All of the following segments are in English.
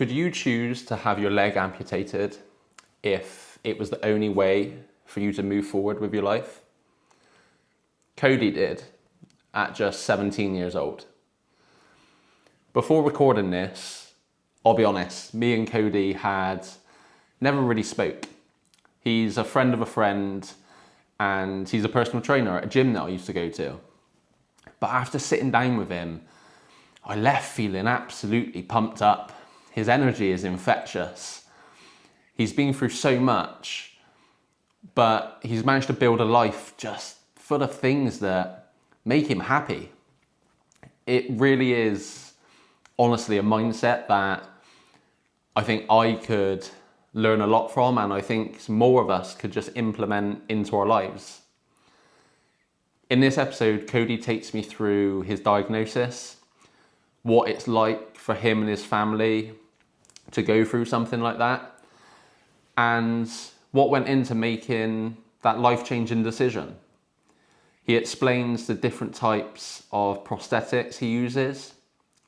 Could you choose to have your leg amputated if it was the only way for you to move forward with your life? Cody did at just 17 years old. Before recording this, I'll be honest, me and Cody had never really spoke. He's a friend of a friend and he's a personal trainer at a gym that I used to go to. But after sitting down with him, I left feeling absolutely pumped up. His energy is infectious. He's been through so much, but he's managed to build a life just full of things that make him happy. It really is honestly a mindset that I think I could learn a lot from, and I think more of us could just implement into our lives. In this episode, Cody takes me through his diagnosis, what it's like for him and his family to go through something like that, and what went into making that life-changing decision. He explains the different types of prosthetics he uses.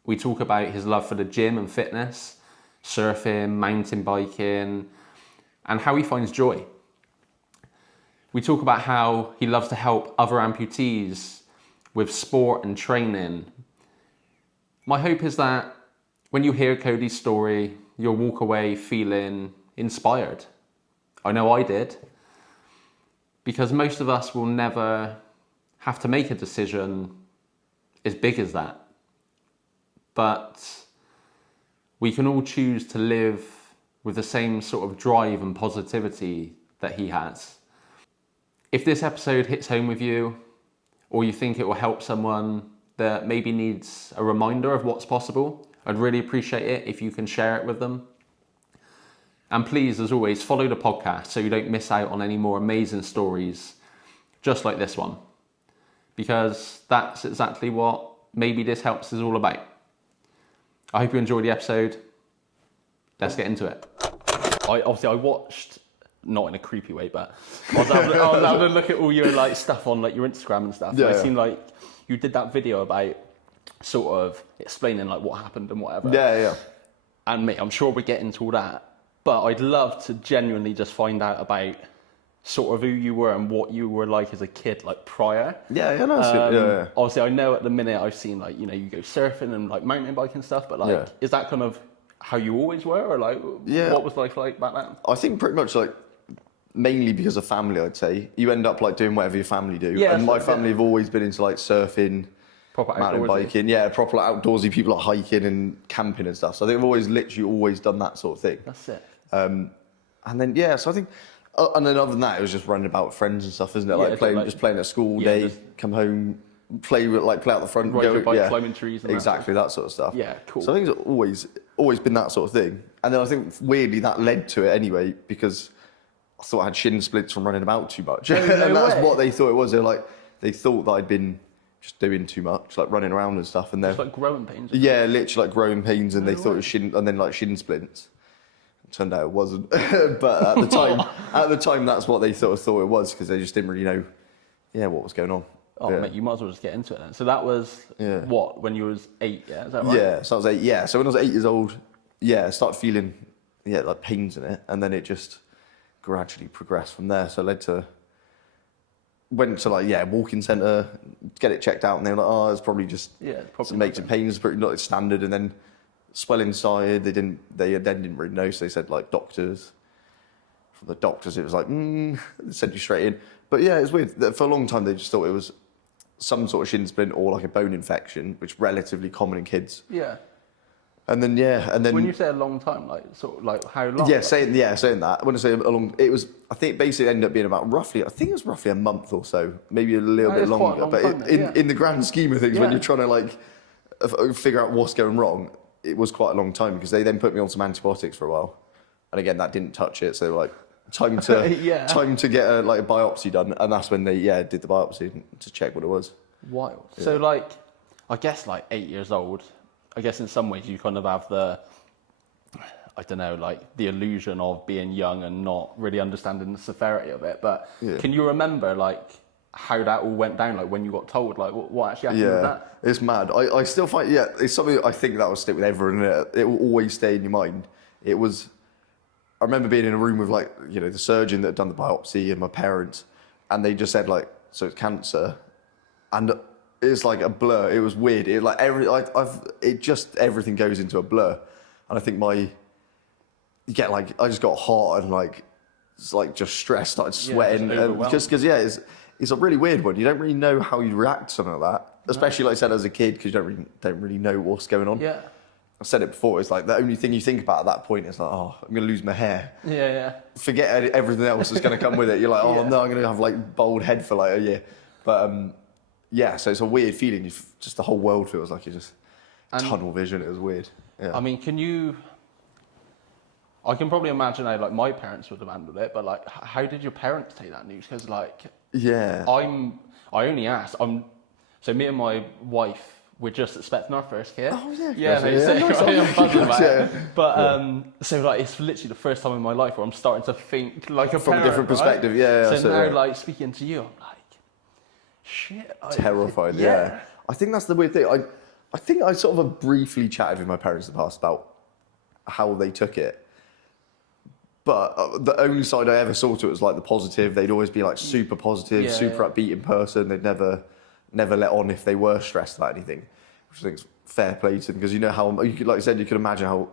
We talk about his love for the gym and fitness, surfing, mountain biking, and how he finds joy. We talk about how he loves to help other amputees with sport and training. My hope is that when you hear Cody's story, you'll walk away feeling inspired. I know I did, because most of us will never have to make a decision as big as that. But we can all choose to live with the same sort of drive and positivity that he has. If this episode hits home with you, or you think it will help someone that maybe needs a reminder of what's possible, I'd really appreciate it if you can share it with them. And please, as always, follow the podcast so you don't miss out on any more amazing stories just like this one, because that's exactly what Maybe This Helps is all about. I hope you enjoyed the episode. Let's get into it. I watched, not in a creepy way, but I was having a look at all your like stuff on like your Instagram and stuff. Yeah, and it seemed like you did that video about sort of explaining like what happened and whatever. Yeah. And mate, I'm sure we'll get into all that, but I'd love to genuinely just find out about sort of who you were and what you were like as a kid, like prior. Yeah. Obviously, I know at the minute I've seen like, you know, you go surfing and like mountain biking and stuff, but like, is that kind of how you always were, or like, what was life like back then? I think pretty much like, mainly because of family, I'd say. You end up like doing whatever your family do. Yeah, and my family have always been into like surfing, proper mountain biking. Yeah, proper like outdoorsy people, like hiking and camping and stuff. So I think I've literally always done that sort of thing. That's it. And then, so I think, and then other than that, it was just running about with friends and stuff, isn't it? Like playing at school all day, come home, play out the front, ride your bike, climbing trees. And exactly, that sort of stuff. Yeah, cool. So I think it's always been that sort of thing. And then I think weirdly that led to it anyway, because I thought I had shin splints from running about too much. And that's what they thought it was. They thought that I'd been just doing too much, like running around and stuff. And it's like growing pains. Yeah, literally like growing pains, and they thought it was shin, and then like shin splints. Turned out it wasn't, but at the time, that's what they sort of thought it was, because they just didn't really know, what was going on. Oh, mate, you might as well just get into it then. So that was what, when you was 8? Yeah, is that right? Yeah, so I was 8. Yeah, so when I was 8 years old, I started feeling like pains in it, and then it just gradually progressed from there. So I went to like walking centre, get it checked out, and they were like, oh, it's probably just some aches and pains, pretty not standard, and then swelling inside. They then didn't really know, so they said like doctors. From the doctors, it was like they sent you straight in. But yeah, it was weird. For a long time, they just thought it was some sort of shin splint or like a bone infection, which is relatively common in kids. Yeah. And then when you say a long time, like sort of like how long? Yeah, saying that. When I say a long, it was, I think it basically ended up being about roughly a month or so, maybe a little bit longer. But in the grand scheme of things, when you're trying to like figure out what's going wrong, it was quite a long time, because they then put me on some antibiotics for a while, and again that didn't touch it. So they were like, time to get a biopsy done, and that's when they did the biopsy to check what it was. Wild. Yeah. So like, I guess like 8 years old, I guess in some ways you kind of have the, I don't know, like the illusion of being young and not really understanding the severity of it. But can you remember like how that all went down, like when you got told, like what actually happened with that? It's mad. I still find, it's something I think that will stick with everyone. It will always stay in your mind. It was, I remember being in a room with like, you know, the surgeon that had done the biopsy and my parents, and they just said like, so it's cancer, and it's like a blur. It was weird. It like everything goes into a blur, and I think I just got hot and like, it's like just stressed, started sweating, and just because it's a really weird one. You don't really know how you react to something like that, especially like I said as a kid, because you don't really know what's going on. Yeah. I've said it before. It's like the only thing you think about at that point is like, oh, I'm gonna lose my hair. Yeah. Forget everything else that's gonna come with it. You're like, oh no, I'm gonna have like bald head for like a year. But so it's a weird feeling. Just the whole world feels like you're just tunnel vision. It was weird. Yeah. I mean, I can probably imagine how like my parents would have handled it, but like, how did your parents take that news? Because like, I only asked. So me and my wife, we're just expecting our first kid. Oh yeah. Yeah. Nice. I'm buzzing about it. But so like, it's literally the first time in my life where I'm starting to think like a from parent, a different perspective. Right? Yeah. So now, like speaking to you, I'm like, shit. Terrified. Yeah. I think that's the weird thing. I think I sort of briefly chatted with my parents in the past about how they took it. But the only side I ever saw to it was like the positive. They'd always be like super positive, super upbeat in person. They'd never let on if they were stressed about anything, which I think is fair play to them, because you know how, like you said, you could imagine how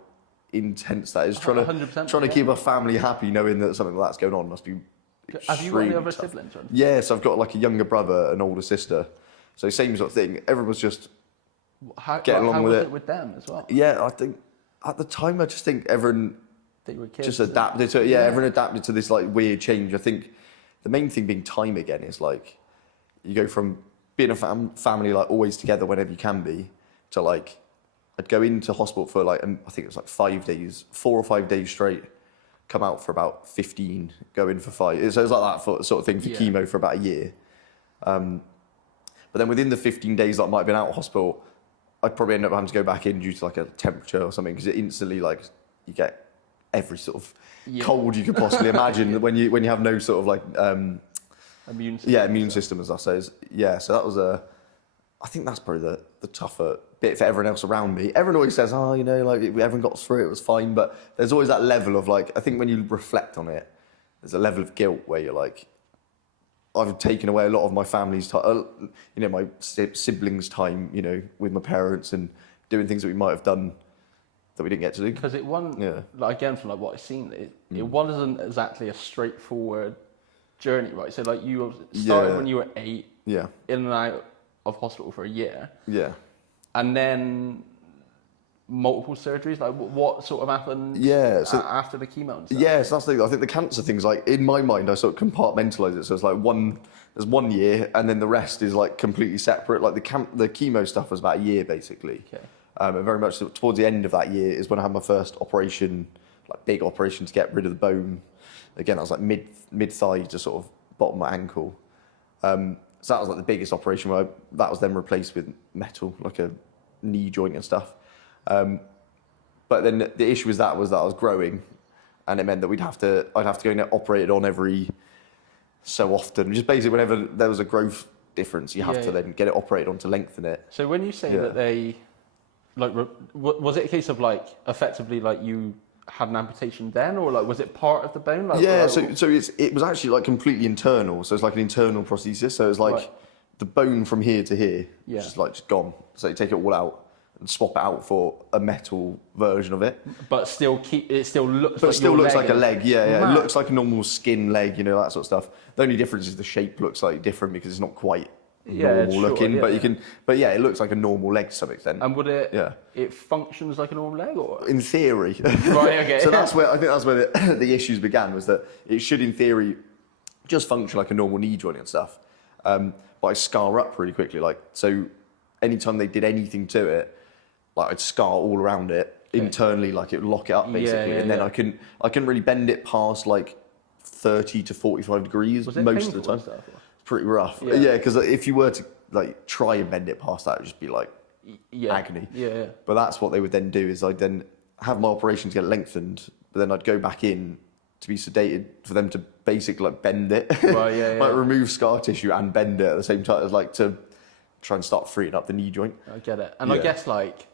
intense that is. Trying to keep a family happy knowing that something like that's going on must be. Have you got any other siblings? Yes, I've got like a younger brother, an older sister. So same sort of thing. Everyone was just getting along with it. How was it with them as well? Yeah, I think at the time I just think everyone just adapted to it. Yeah, everyone adapted to this like weird change. I think the main thing being time again is like you go from being a family like always together whenever you can be to like I'd go into hospital for like I think it was like 5 days, 4 or 5 days straight, come out for about 15, go in for 5. So it was like that sort of thing for chemo for about a year. But then within the 15 days that I might have been out of hospital, I'd probably end up having to go back in due to like a temperature or something, because it instantly like you get every sort of cold you could possibly imagine when you have no sort of like immune system. Yeah, immune system, as I say. So that was I think that's probably the tougher bit for everyone else around me. Everyone always says, oh, you know, like everyone got through it, it was fine. But there's always that level of like, I think when you reflect on it, there's a level of guilt where you're like, I've taken away a lot of my family's time, you know, my siblings' time, you know, with my parents and doing things that we might have done that we didn't get to do. Because it wasn't, like again, from like what I've seen, it wasn't exactly a straightforward journey, right? So like you started when you were 8, in and out of hospital for a year, and then multiple surgeries. Like what sort of happened? After the chemo and stuff? So that's the thing. I think the cancer thing's like in my mind, I sort of compartmentalise it. So it's like there's 1 year, and then the rest is like completely separate. Like the chemo stuff was about a year basically. Okay. And very much towards the end of that year is when I had my first operation, like big operation to get rid of the bone. Again, I was like mid thigh to sort of bottom of my ankle. So that was like the biggest operation where that was then replaced with metal, like a knee joint and stuff. But then the issue was that I was growing, and it meant that I'd have to go and get operated on every so often. Just basically whenever there was a growth difference, you have to then get it operated on to lengthen it. So when you say that they, like, was it a case of like effectively like you had an amputation then, or like was it part of the bone? Like, so it was actually like completely internal. So it's like an internal prosthesis. So it's like the bone from here to here, just gone. So you take it all out and swap it out for a metal version of it. But still looks like a leg. It looks like a normal skin leg, you know, that sort of stuff. The only difference is the shape looks like different because it's not quite normal looking, it looks like a normal leg to some extent. And would it? It functions like a normal leg, or in theory? Right. Okay. So that's where the issues began. Was that it should, in theory, just function like a normal knee joint and stuff. But I scar up really quickly. Like, so, anytime they did anything to it, like I'd scar all around it internally, like it would lock it up basically, and then I couldn't really bend it past like 30 to 45 degrees most of the time. Pretty rough. Because if you were to like try and bend it past that, it would just be like agony. But that's what they would then do, is I'd then have my operation to get lengthened, but then I'd go back in to be sedated for them to basically like bend it, Right, yeah, yeah. like remove scar tissue and bend it at the same time, as like to try and start freeing up the knee joint. I get it. And I guess like,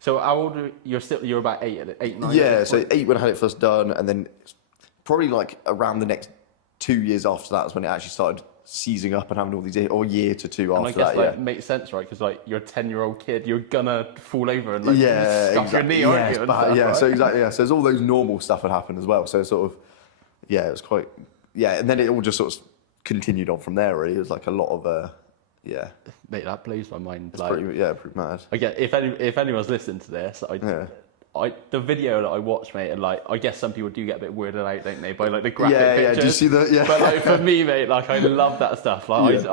so how old are you're about 8, 9? Yeah, so 8 when I had it first done, and then probably like around the next 2 years after that is when it actually started seizing up and having all these, or year to two And after I guess that. like, it makes sense, right? Because like you're a 10-year-old kid, you're gonna fall over and like scuff your knee, aren't you? And stuff, yeah. right? So exactly, yeah. So there's all those normal stuff that happened as well. So sort of, yeah, it was quite, yeah. And then it all just sort of continued on from there. Really, it was like a lot of, yeah. Mate, that blows my mind. It's Like, pretty mad. again, if anyone's listening to this, the video that I watched, mate, and like I guess some people do get a bit weirded out, don't they, by like the graphic pictures. Do you see that? Yeah. But like for me, mate, like I love that stuff. Like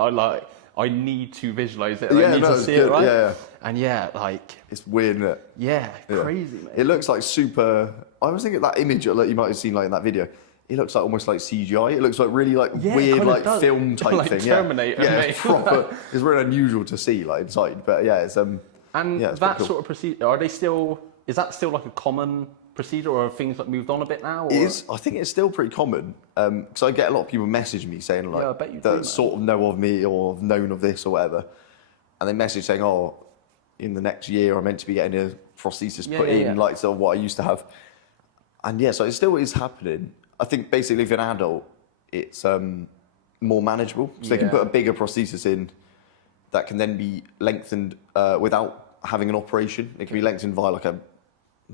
I need to visualize it. I need to see it, right? Yeah. And yeah, like It's weird, isn't it? yeah, crazy, mate. It looks like super. I was thinking that image that you might have seen like in that video. It looks like almost like CGI. It looks like really like weird like film type like thing. Terminator, yeah, mate. it's proper. It's really unusual to see like inside, but yeah, it's And it's that cool. sort of procedure, is that still like a common procedure, or have things like moved on a bit now? Or? I think it's still pretty common because I get a lot of people message me saying like I bet you that do, sort of know of me or have known of this or whatever, and they message saying, "Oh, in the next year I'm meant to be getting a prosthesis put in, like sort of what I used to have." And yeah, so it still is happening. I think basically if you're an adult, it's more manageable, so they can put a bigger prosthesis in that can then be lengthened without having an operation. It can be lengthened via like a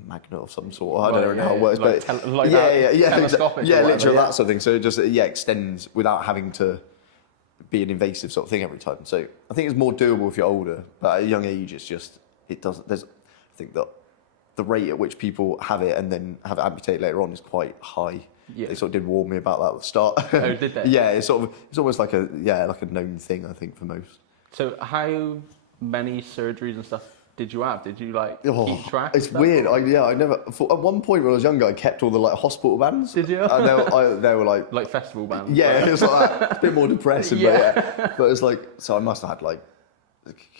magnet of some sort. I don't know how it works, like but telescopic literally that sort of thing. So it just extends without having to be an invasive sort of thing every time. So I think it's more doable if you're older, but at a young age, it doesn't. I think that the rate at which people have it and then have it amputated later on is quite high. Yeah. They sort of did warn me about that at the start. Oh, did they? Yeah, it's almost like a known thing, I think, for most. So how many surgeries and stuff did you have? Did you like keep track? It's weird. I never. At one point when I was younger, I kept all the like hospital bands. Did you? And they were like festival bands. Yeah, it's like that. It's a bit more depressing, but it's like, so I must have had like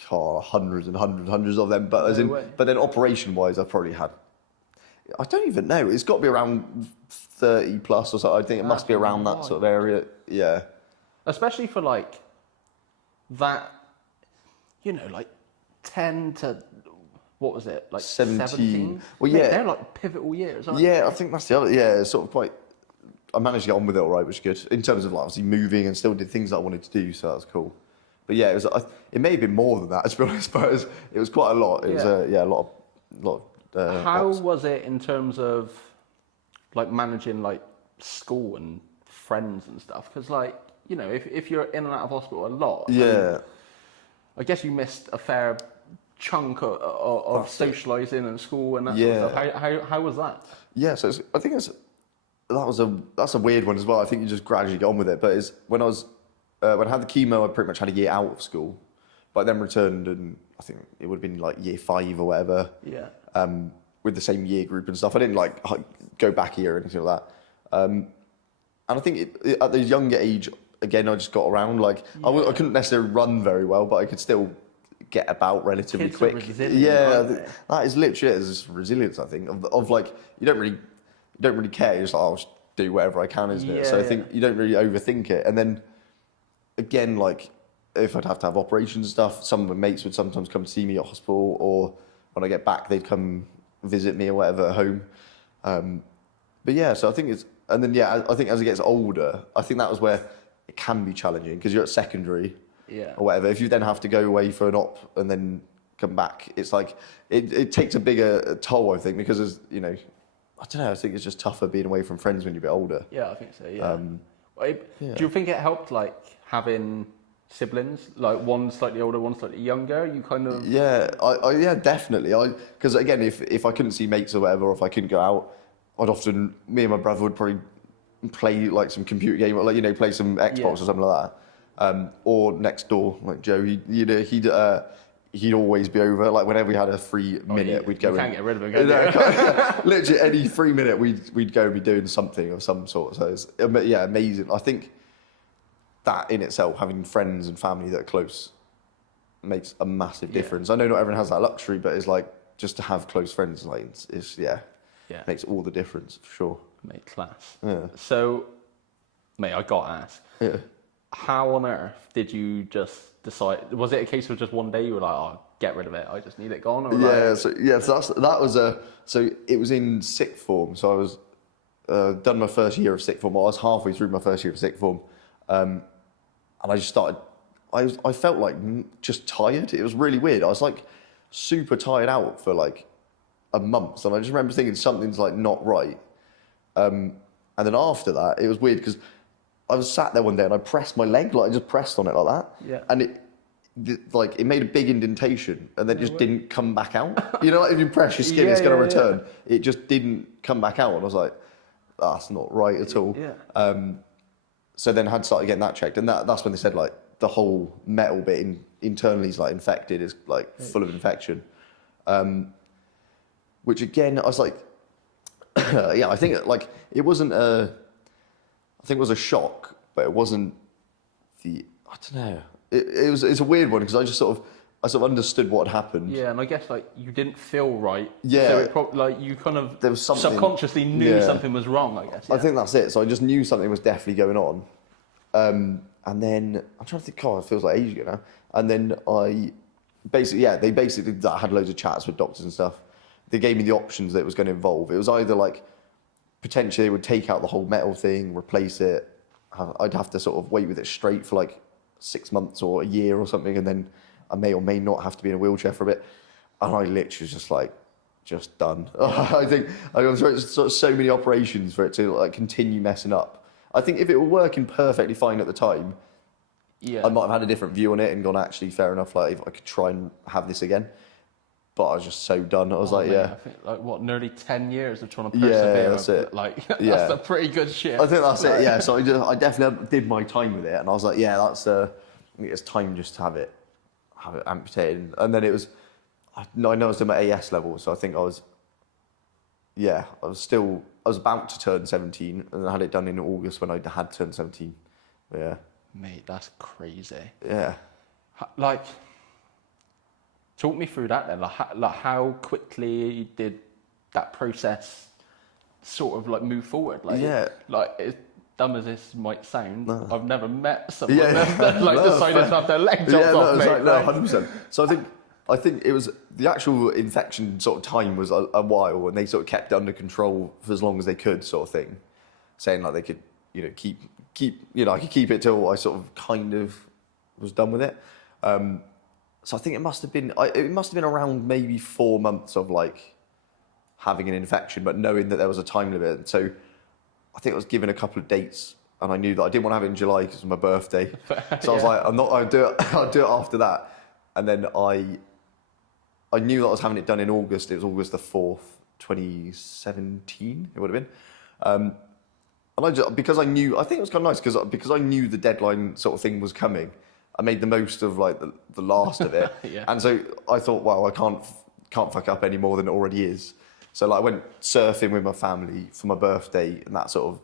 hundreds and hundreds of them. But but then operation wise, I probably had. I don't even know. It's got to be around 30 plus or something. I think it must be around that sort of area. Yeah. Especially for like that, like 10 to, what was it? Like 17? Well, yeah. Mate, they're like pivotal years, aren't they? I think that's the other, it's sort of quite, I managed to get on with it all right, which is good. In terms of like obviously moving and still did things that I wanted to do, so that was cool. But yeah, it may have been more than that, to be honest, but it was quite a lot. It was, a lot of how was it in terms of like managing like school and friends and stuff? Because like, if you're in and out of hospital a lot, I guess you missed a fair chunk of socialising and school and that sort of stuff. How was that? Yeah, so I think that's a weird one as well. I think you just gradually get on with it. But when I had the chemo, I pretty much had a year out of school, but I then returned, and I think it would have been like year 5 or whatever. Yeah. With the same year group and stuff. I didn't like go back a year or anything like that. And I think at the younger age, again, I just got around. Like I couldn't necessarily run very well, but I could still get about relatively quick. That is literally it. It's resilience, I think, of like you don't really care. You're just like, I'll just do whatever I can, isn't it? So I think you don't really overthink it. And then again, like if I'd have to have operations and stuff, some of my mates would sometimes come to see me at hospital, or when I get back, they'd come visit me or whatever at home. But yeah, so I think I think as it gets older, I think that was where it can be challenging because you're at secondary or whatever. If you then have to go away for an op and then come back, it's like, it takes a bigger toll, I think, because I don't know, I think it's just tougher being away from friends when you're a bit older. Yeah, I think so, yeah. Do you think it helped, like, having siblings, like one slightly older, one slightly younger? You kind of yeah, definitely. Because again, if I couldn't see mates or whatever, or if I couldn't go out, me and my brother would probably play like some computer game, or like play some Xbox or something like that. Or next door, like Joe, he'd always be over. Like whenever we had a free minute, we'd go. You can't get rid of him, can you? Literally any 3 minute, we'd go and be doing something of some sort. So it's amazing. I think that in itself, having friends and family that are close, makes a massive difference. I know not everyone has that luxury, but it's like just to have close friends, like makes all the difference for sure. Mate, class. Yeah. So, mate, I got to ask. Yeah. How on earth did you just decide? Was it a case of just one day you were like, "Oh, get rid of it. I just need it gone"? Or Yeah. like... So that was so it was in sixth form. So I was done my first year of sixth form. I was halfway through my first year of sixth form, and I just started. I felt like just tired. It was really weird. I was like super tired out for like a month, and I just remember thinking something's like not right. And then after that, it was weird because I was sat there one day and I pressed my leg, like I just pressed on it like that. Yeah. And it made a big indentation and then just didn't come back out. You know, like if you press your skin, it's going to return. Yeah. It just didn't come back out. And I was like, that's not right at all. Yeah. So then I had to start getting that checked. And that's when they said like the whole metal bit internally is like infected, is like full of infection. Which again, I was like, yeah, I think like it wasn't I think it was a shock, but it wasn't I don't know. It's a weird one because I sort of understood what had happened. Yeah, and I guess like you didn't feel right. Yeah. So it like you kind of there was something, subconsciously knew something was wrong, I guess. Yeah. I think that's it. So I just knew something was definitely going on. And then I'm trying to think, it feels like ages ago now. And then I they basically I had loads of chats with doctors and stuff. They gave me the options that it was going to involve. It was either like potentially they would take out the whole metal thing, replace it. I'd have to sort of wait with it straight for like 6 months or a year or something, and then I may or may not have to be in a wheelchair for a bit. And I literally was just like, just done. I think I was so many operations for it to like continue messing up. I think if it were working perfectly fine at the time, I might have had a different view on it and gone, actually, fair enough. Like if I could try and have this again. But I was just so done. I was like, I think like what, nearly 10 years of trying to persevere. Yeah, that's it. Like that's a pretty good shit. I think that's it. Yeah. So I definitely did my time with it, and I was like, yeah, I think it's time just to have it amputated. And then it was, I know I was doing my AS level, so I think I was about to turn 17, and I had it done in August when I had turned 17. But yeah. Mate, that's crazy. Yeah. Like, talk me through that then. Like how quickly did that process sort of like move forward? Like, like as dumb as this might sound, I've never met someone that like decided to have their leg chopped off. Mate. No, 100%. So I think it was the actual infection sort of time was a while, and they sort of kept it under control for as long as they could, sort of thing, saying like they could, keep I could keep it till I sort of kind of was done with it. So I think it must have been around maybe 4 months of like having an infection, but knowing that there was a time limit. So I think I was given a couple of dates, and I knew that I didn't want to have it in July because it was my birthday. So I was like, I'll do it after that. And then I knew that I was having it done in August. It was August the 4th, 2017. It would have been. And because I knew, I think it was kind of nice because I knew the deadline sort of thing was coming. I made the most of like the last of it. And so I thought, wow, I can't fuck up any more than it already is. So like I went surfing with my family for my birthday, and that sort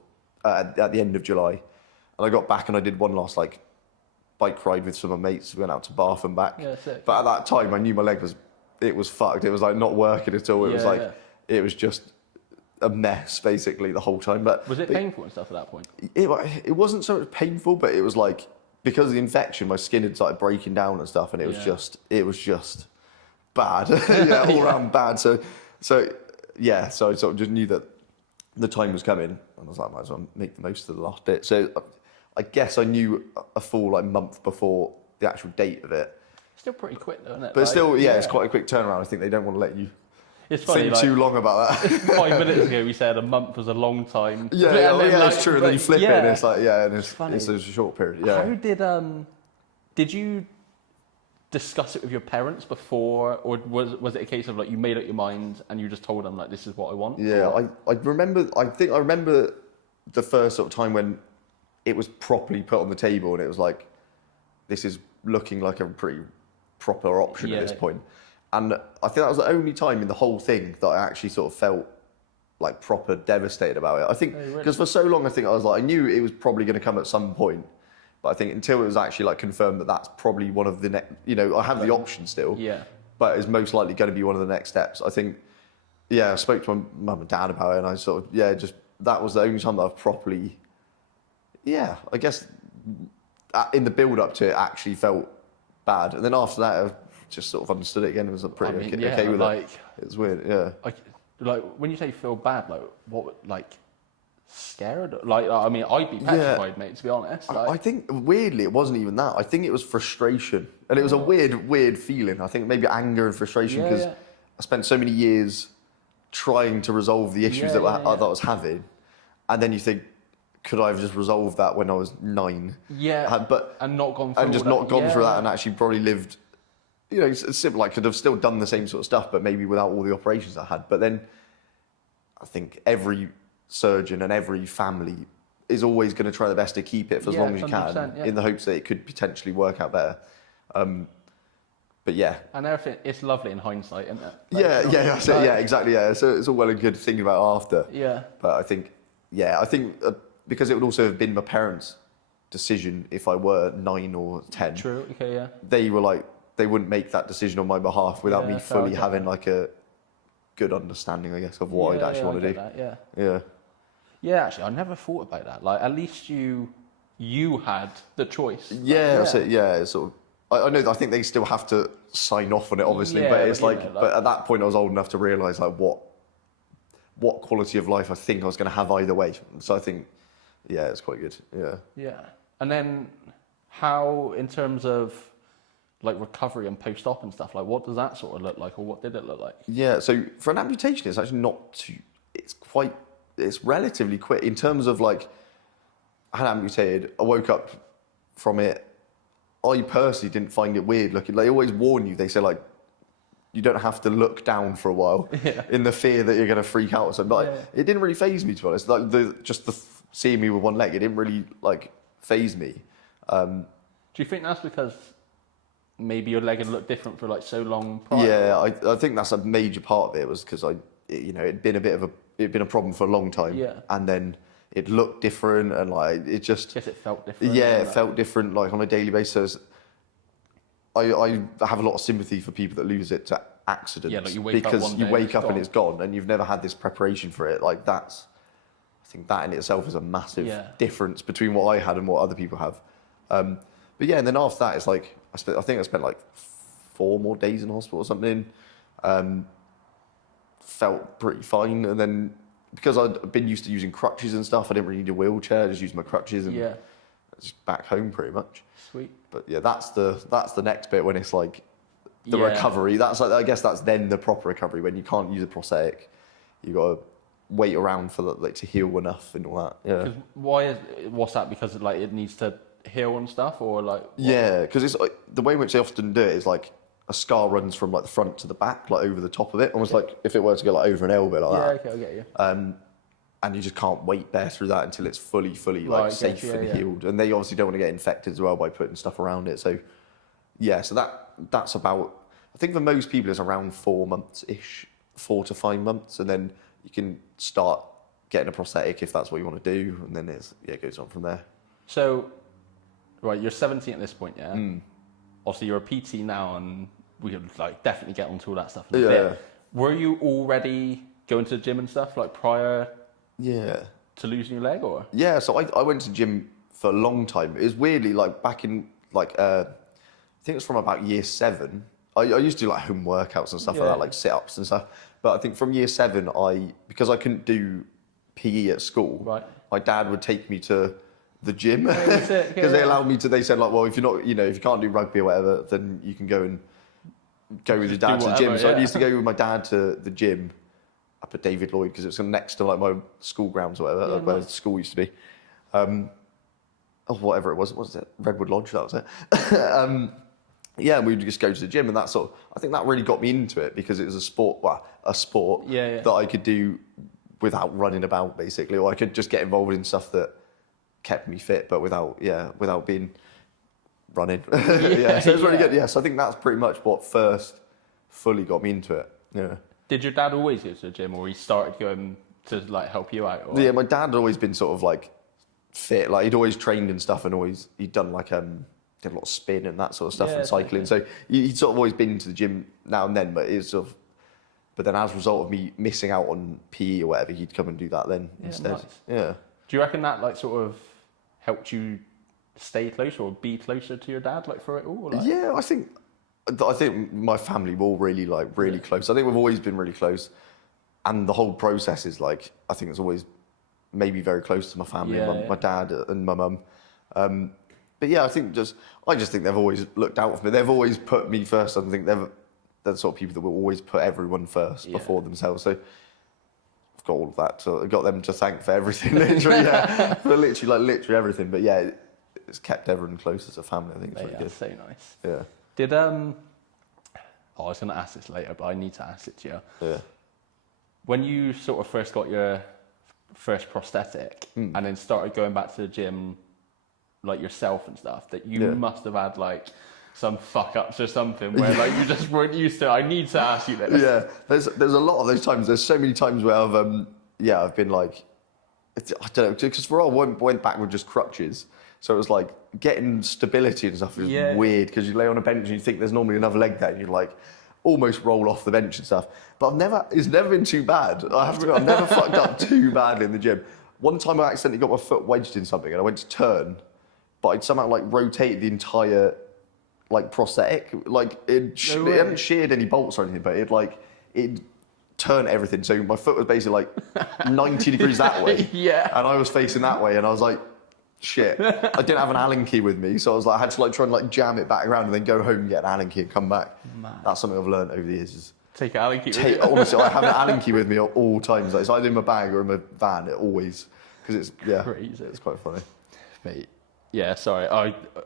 of at the end of July. And I got back and I did one last like bike ride with some of my mates. We went out to Bath and back. Yeah, sick. But at that time I knew my leg was fucked. It was like not working at all. It was like it was just a mess basically the whole time. But was it painful and stuff at that point? It wasn't so much painful, but it was like, because of the infection, my skin had started breaking down and stuff, and it was just bad. All around bad. So I sort of just knew that the time was coming, and I was like, might as well make the most of the last bit. So I guess I knew a full like month before the actual date of it. Still pretty quick though, isn't it? But still, it's quite a quick turnaround. I think they don't want to let you think too long about that. 5 minutes ago we said a month was a long time. That's true. And then you flip it, and it's like, and it's a short period. Yeah. How did you discuss it with your parents before, or was it a case of like you made up your mind and you just told them like, this is what I want? Yeah, I remember the first sort of time when it was properly put on the table, and it was like, this is looking like a pretty proper option at this point. And I think that was the only time in the whole thing that I actually sort of felt like proper devastated about it. I think because for so long I think I was like, I knew it was probably going to come at some point, but I think until it was actually like confirmed that that's probably one of the next, I have the option still, but it's most likely going to be one of the next steps. I think, I spoke to my mum and dad about it, and I sort of, just that was the only time that I've properly, yeah, I guess in the build up to it actually felt bad. And then after that, I just sort of understood it again. It was pretty okay with it. It was weird, yeah. Like when you say feel bad, like what, like scared? Like, I mean, I'd be petrified, mate, to be honest. Like, I think weirdly, it wasn't even that. I think it was frustration. And it was a weird feeling. I think maybe anger and frustration because I spent so many years trying to resolve the issues that I was having. And then you think, could I have just resolved that when I was 9? Yeah, and not gone through that and actually probably lived, you know, it's simple. I could have still done the same sort of stuff, but maybe without all the operations I had. But then I think every surgeon and every family is always going to try their best to keep it for as long as you can, in the hopes that it could potentially work out better. But yeah. And everything, it's lovely in hindsight, isn't it? Like, yeah, exactly. Yeah, so it's all well and good thinking about after. Yeah. But I think because it would also have been my parents' decision if I were 9 or 10. True. Okay. Yeah. They were like, they wouldn't make that decision on my behalf without me fully having like a good understanding, I guess, of what I'd actually want to do. That, yeah. Actually, I never thought about that. Like, at least you had the choice. Yeah, that's it. Yeah, it's sort of. I know. I think they still have to sign off on it, obviously. But it's but at that point, I was old enough to realise like what quality of life I think I was going to have either way. So I think, yeah, it's quite good. Yeah. Yeah. And then, how in terms of like recovery and post-op and stuff, like what does that sort of look like, or what did it look like? Yeah. So for an amputation, it's actually not too. It's relatively quick in terms of like. I had amputated. I woke up from it. I personally didn't find it weird looking. They always warn you. They say like, you don't have to look down for a while in the fear that you're going to freak out or something. But it didn't really faze me, to be honest. Like seeing me with one leg, it didn't really like faze me. Do you think that's because maybe your leg had looked different for like so long prior? Yeah, I think that's a major part of it was because it'd been a problem for a long time. Yeah. And then it looked different and like it just. Yes, it felt different. Yeah, it felt different like on a daily basis. I have a lot of sympathy for people that lose it to accidents. Yeah, like you wake because up one you day wake up and it's gone and you've never had this preparation for it. Like I think that in itself is a massive difference between what I had and what other people have. But yeah, and then after that, it's like I think I spent like 4 more days in hospital or something. Felt pretty fine, and then because I'd been used to using crutches and stuff, I didn't really need a wheelchair. I just used my crutches and just back home pretty much. Sweet. But yeah, that's the next bit when it's like the recovery. That's like, I guess that's then the proper recovery when you can't use a prosthetic. You got to wait around for to heal enough and all that. Yeah. What's that? Because like it needs to heal and stuff, or like? What? Yeah, because it's like the way in which they often do it is like a scar runs from like the front to the back, like over the top of it, almost like if it were to go like over an elbow like that. Yeah, okay, I get you. And you just can't wait there through that until it's fully like safe and healed. And they obviously don't want to get infected as well by putting stuff around it. So yeah, so that's about, I think for most people it's around 4 months-ish, 4 to 5 months, and then you can start getting a prosthetic if that's what you want to do, and then it goes on from there. So, right, you're 17 at this point, yeah? Obviously you're a PT now, and we could like definitely get onto all that stuff in a bit. Were you already going to the gym and stuff like prior to losing your leg, or? Yeah, so I went to the gym for a long time. It was weirdly like back in like I think it was from about year 7. I used to do like home workouts and stuff like that, like sit-ups and stuff. But I think from year 7, because I couldn't do PE at school, my dad would take me to the gym because they allowed me to. They said like, well, if you're not, if you can't do rugby or whatever, then you can go with your dad to the gym. So I used to go with my dad to the gym up at David Lloyd because it was next to like my school grounds or whatever, where the school used to be. Whatever it was. What was it? Redwood Lodge, that was it. Yeah, we'd just go to the gym, and that sort of, I think that really got me into it because it was a sport that I could do without running about, basically, or I could just get involved in stuff that kept me fit, but without being running. So it was really good. Yeah, so I think that's pretty much what first fully got me into it. Yeah. Did your dad always go to the gym, or he started going to like help you out? Or? Yeah, my dad had always been sort of like fit. Like he'd always trained and stuff, and he'd done like did a lot of spin and that sort of stuff and cycling. So he'd sort of always been to the gym now and then, but it's sort of But then as a result of me missing out on PE or whatever, he'd come and do that then instead. Nice. Yeah. Do you reckon that like sort of helped you stay close or be closer to your dad like for it all? Like? Yeah, I think my family were all really close. I think we've always been really close, and the whole process is like, I think it's always maybe very close to my family, my dad and my mum. But yeah, I just think they've always looked out for me. They've always put me first. I think they're the sort of people that will always put everyone first before themselves. So I've got all of that. So I've got them to thank for everything, literally, for literally everything. But yeah, it's kept everyone close as a family. I think it's really good. So nice. Yeah. Did I was going to ask this later, but I need to ask it to you. Yeah. When you sort of first got your first prosthetic and then started going back to the gym, like yourself and stuff, that you must have had like some fuck ups or something where like you just weren't used to. I need to ask you this. Yeah, there's a lot of those times. There's so many times where I've been like, I don't know, because for all went back with just crutches. So it was like getting stability and stuff is weird because you lay on a bench and you think there's normally another leg there and you like almost roll off the bench and stuff. But it's never been too bad. I have to admit, I've never fucked up too badly in the gym. One time I accidentally got my foot wedged in something and I went to turn, but I'd somehow like rotated the entire like prosthetic. Like it hadn't sheared any bolts or anything, but it turned everything. So my foot was basically like 90 degrees that way. Yeah. And I was facing that way and I was like, shit. I didn't have an Allen key with me, so I was like, I had to like try and like jam it back around and then go home and get an Allen key and come back. Man. That's something I've learned over the years. Is take an Allen key with you. Honestly, I have an Allen key with me at all times. Like, it's either in my bag or in my van, always. Because it's crazy. It's quite funny. Mate. Yeah, sorry.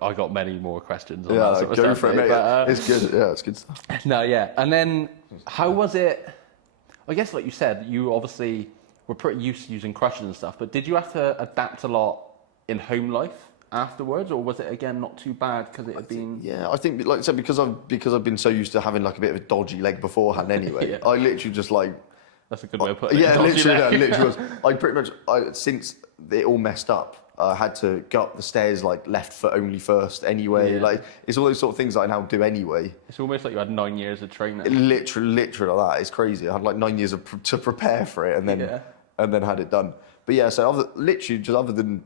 I got many more questions on that sort of go stuff, for it, mate. But, it's good. Yeah, it's good stuff. No, yeah. And then how was it? I guess like you said, you obviously were pretty used to using crutches and stuff, but did you have to adapt a lot in home life afterwards, or was it again not too bad because it had been? Yeah, I think like I said, because I've been so used to having like a bit of a dodgy leg beforehand anyway. I literally just like. That's a good way of putting it. Yeah, literally was. I pretty much since it all messed up, I had to go up the stairs like left foot only first anyway. Yeah. Like it's all those sort of things that I now do anyway. It's almost like you had 9 years of training. Literally like that. It's crazy. I had like 9 years to prepare for it and then had it done. But yeah, so other than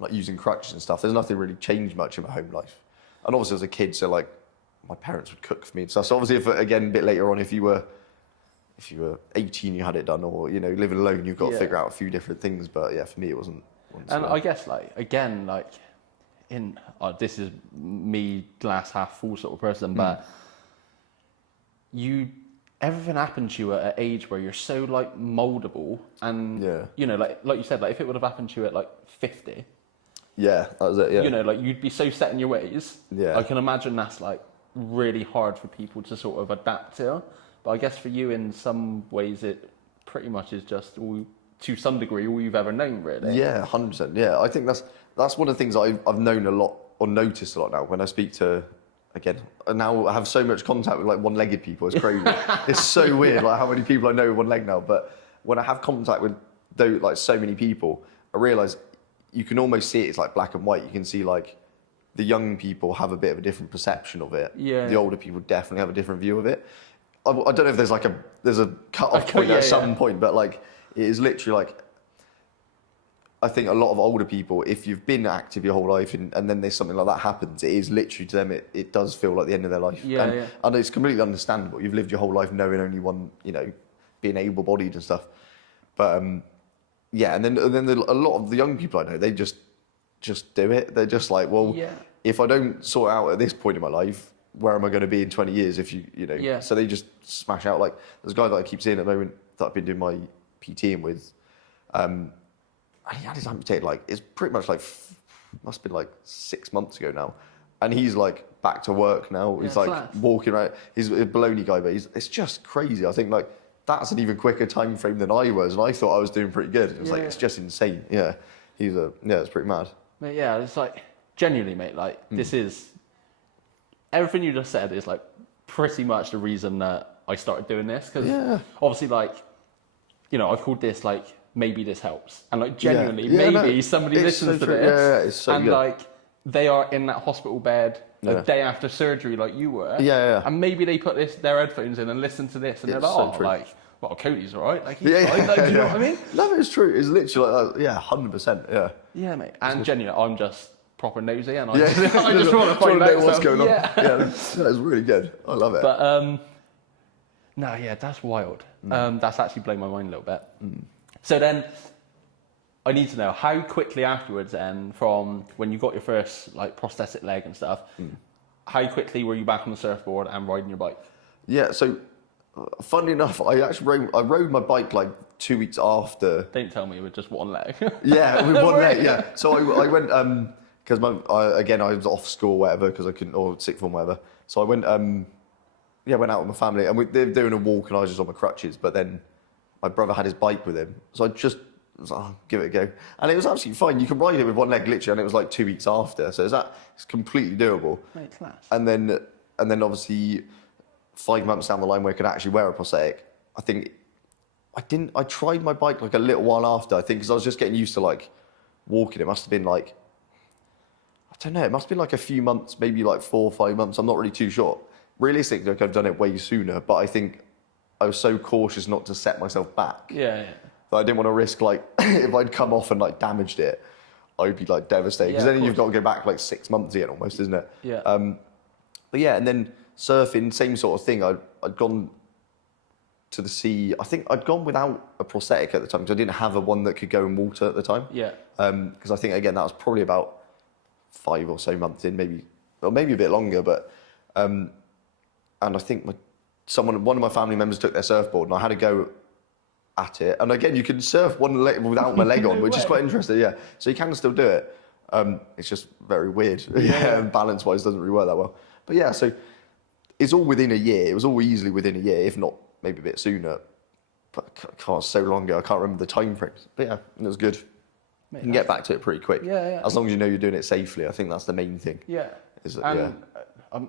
like using crutches and stuff, there's nothing really changed much in my home life. And obviously as a kid, so like my parents would cook for me and stuff. So obviously again, a bit later on, if you were 18, you had it done, or living alone, you've got to figure out a few different things. But yeah, for me, it wasn't and I guess like again, like in this is me glass half full sort of person, but everything happened to you at an age where you're so like moldable, and like you said, like if it would have happened to you at like 50. Yeah, that was it, yeah. Like you'd be so set in your ways. Yeah. I can imagine that's like really hard for people to sort of adapt to. But I guess for you in some ways it pretty much is just to some degree all you've ever known, really. Yeah, 100%. Yeah, I think that's one of the things I've known a lot or noticed a lot now when I speak to, again, now I have so much contact with like one-legged people, it's crazy. It's so weird like how many people I know with one leg now, but when I have contact with like so many people, I realise you can almost see it as like black and white. You can see like the young people have a bit of a different perception of it. Yeah. The older people definitely have a different view of it. I don't know if there's a cut-off point at some point, but like it is literally like, I think a lot of older people, if you've been active your whole life and then there's something like that happens, it is literally to them, it does feel like the end of their life. And it's completely understandable. You've lived your whole life knowing only one, being able-bodied and stuff. But and then a lot of the young people I know, they just do it. They're just like, well, if I don't sort out at this point in my life, where am I going to be in 20 years if so they just smash out. Like there's a guy that I keep seeing at the moment that I've been doing my PTing with, and he had his amputated, like it's pretty much like must have been like 6 months ago now, and he's like back to work now. He's like walking around. He's a baloney guy, but it's just crazy. I think like that's an even quicker time frame than I was, and I thought I was doing pretty good. It was like it's just insane. Yeah, it's pretty mad. Mate, yeah, it's like genuinely, mate. Like this is everything you just said is like pretty much the reason that I started doing this, because obviously like I've called this like maybe this helps, and like genuinely somebody listens to this it's so and good. like they are in that hospital bed a day after surgery like you were. Yeah. And maybe they put their headphones in and listen to this and they're like, so oh, true. like, well, Cody's all right. Like, he's fine. Like, do you know what I mean? No, it's true. It's literally like that. Yeah, 100%. Yeah. Yeah, mate. And genuinely, I'm just proper nosy and I Yeah. just want to find out know what's going on. Yeah. Yeah, that's really good. I love it. But, no, yeah, that's wild. That's actually blown my mind a little bit. So then, I need to know, how quickly afterwards then, from when you got your first like prosthetic leg and stuff, how quickly were you back on the surfboard and riding your bike? Yeah, so funnily enough, I actually rode my bike like 2 weeks after. Don't tell me with just one leg. Yeah, with one leg, yeah. So I went, because I was off school or whatever, because I couldn't, or sick form, whatever. So I went, went out with my family, and they were doing a walk, and I was just on my crutches, but then my brother had his bike with him. So I just was like, oh, give it a go. And it was absolutely fine. You can ride it with one leg, literally, and it was like 2 weeks after. So it's completely doable. Right, class. And then obviously 5 months down the line where I could actually wear a prosthetic, I tried my bike like a little while after, I think, because I was just getting used to like walking. It must have been like, I don't know, it must have been like a few months, maybe like 4 or 5 months. I'm not really too sure. Realistically, I could have done it way sooner, but I think I was so cautious not to set myself back. Yeah. That I didn't want to risk like, if I'd come off and like damaged it, I'd be like devastated. Because then you've got to go back like 6 months again almost, isn't it? Yeah. But yeah, and then surfing, same sort of thing. I'd gone to the sea. I think I'd gone without a prosthetic at the time because I didn't have a one that could go in water at the time. Yeah. Because I think, again, that was probably about 5 or so months in, maybe a bit longer. But and I think one of my family members took their surfboard and I had to go at it. And again, you can surf one leg without my leg on, which is quite interesting. Yeah, so you can still do it. It's just very weird. Yeah, and balance-wise doesn't really work that well. But yeah, so it's all within a year. It was all easily within a year, if not maybe a bit sooner. But so long ago, I can't remember the time frames. But yeah, it was good. Mate, you can get back to it pretty quick. Yeah. As long as you know you're doing it safely, I think that's the main thing. Yeah.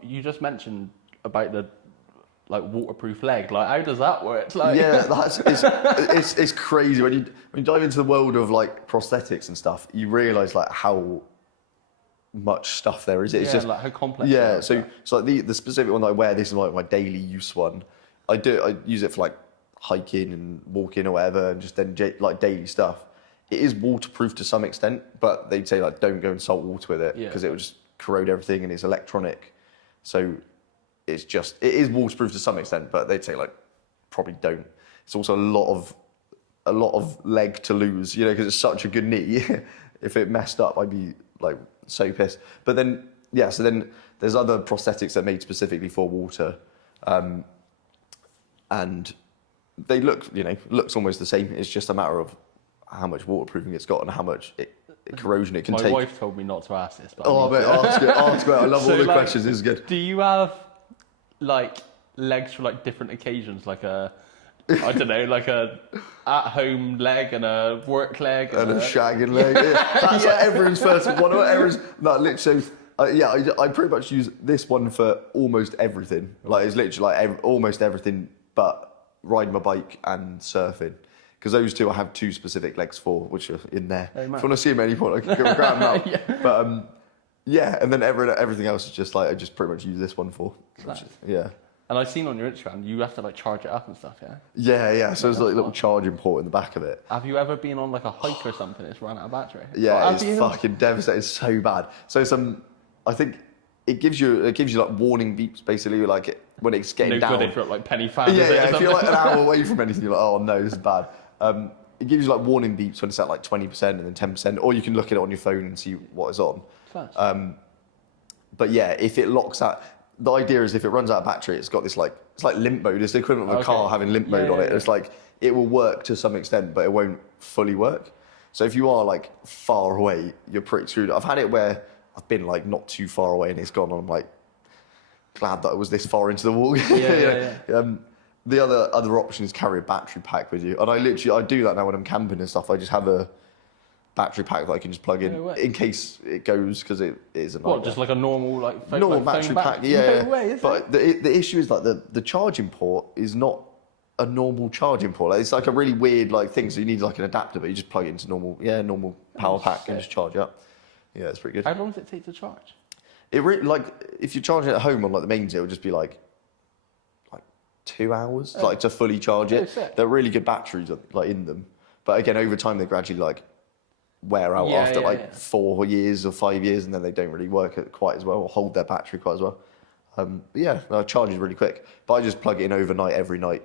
You just mentioned about the like waterproof leg. Like, how does that work? Like, yeah, it's crazy when you dive into the world of like prosthetics and stuff. You realise like how much stuff there is. It's just like how complex. Yeah, so like the specific one that I wear, this is like my daily use one. I use it for like hiking and walking or whatever, and just then like daily stuff. It is waterproof to some extent, but they'd say like don't go in salt water with it because it will just corrode everything, and it's electronic. So it is waterproof to some extent, but they'd say like probably don't. It's also a lot of leg to lose, because it's such a good knee. If it messed up, I'd be like so pissed. But then so then there's other prosthetics that are made specifically for water, and they looks almost the same. It's just a matter of how much waterproofing it's got and how much corrosion it can take. My wife told me not to ask this, but ask it. I love so all the like, questions. This is good. Do you have like legs for like different occasions, like a I don't know, like a at-home leg and a work leg and a shagging leg? Yeah. That's like everyone's first one. Literally. I pretty much use this one for almost everything. Like it's literally like almost everything, but riding my bike and surfing. Because those two I have two specific legs for, which are in there. If you want to see them at any point, I can go grab them out. But and then everything else is just like I just pretty much use this one for. Yeah. And I've seen on your Instagram you have to like charge it up and stuff, Yeah. So there's like a little charging port in the back of it. Have you ever been on like a hike or something that's run out of battery? Yeah, it's fucking devastating. It's so bad. So I think it gives you like warning beeps basically, like when it's getting down. No good if you're like penny fan. Yeah. If you're like an hour away from anything, you're like, oh no, this is bad. It gives you like warning beeps when it's at like 20% and then 10%, or you can look at it on your phone and see what is on. But yeah, if it locks out, the idea is if it runs out of battery, it's got this like, it's like limp mode. It's the equivalent of a car having limp mode on it. It's like, it will work to some extent, but it won't fully work. So if you are like far away, you're pretty screwed. I've had it where I've been like not too far away and it's gone, and I'm like glad that I was this far into the walk. The other option is carry a battery pack with you, and I do that now when I'm camping and stuff. I just have a battery pack that I can just plug in case it goes, because it is a nightmare. What, just like a normal battery pack? But the issue is like the charging port is not a normal charging port. Like, it's like a really weird like thing. So you need like an adapter, but you just plug it into normal power pack and just charge it up. Yeah, it's pretty good. How long does it take to charge? Like if you're charging it at home on like the mains, it would just be like 2 hours, like to fully charge it. Sick. They're really good batteries like in them, but again over time they gradually like wear out after 4 years or 5 years, and then they don't really work quite as well or hold their battery quite as well. But yeah, no, it charges really quick. But I just plug it in overnight every night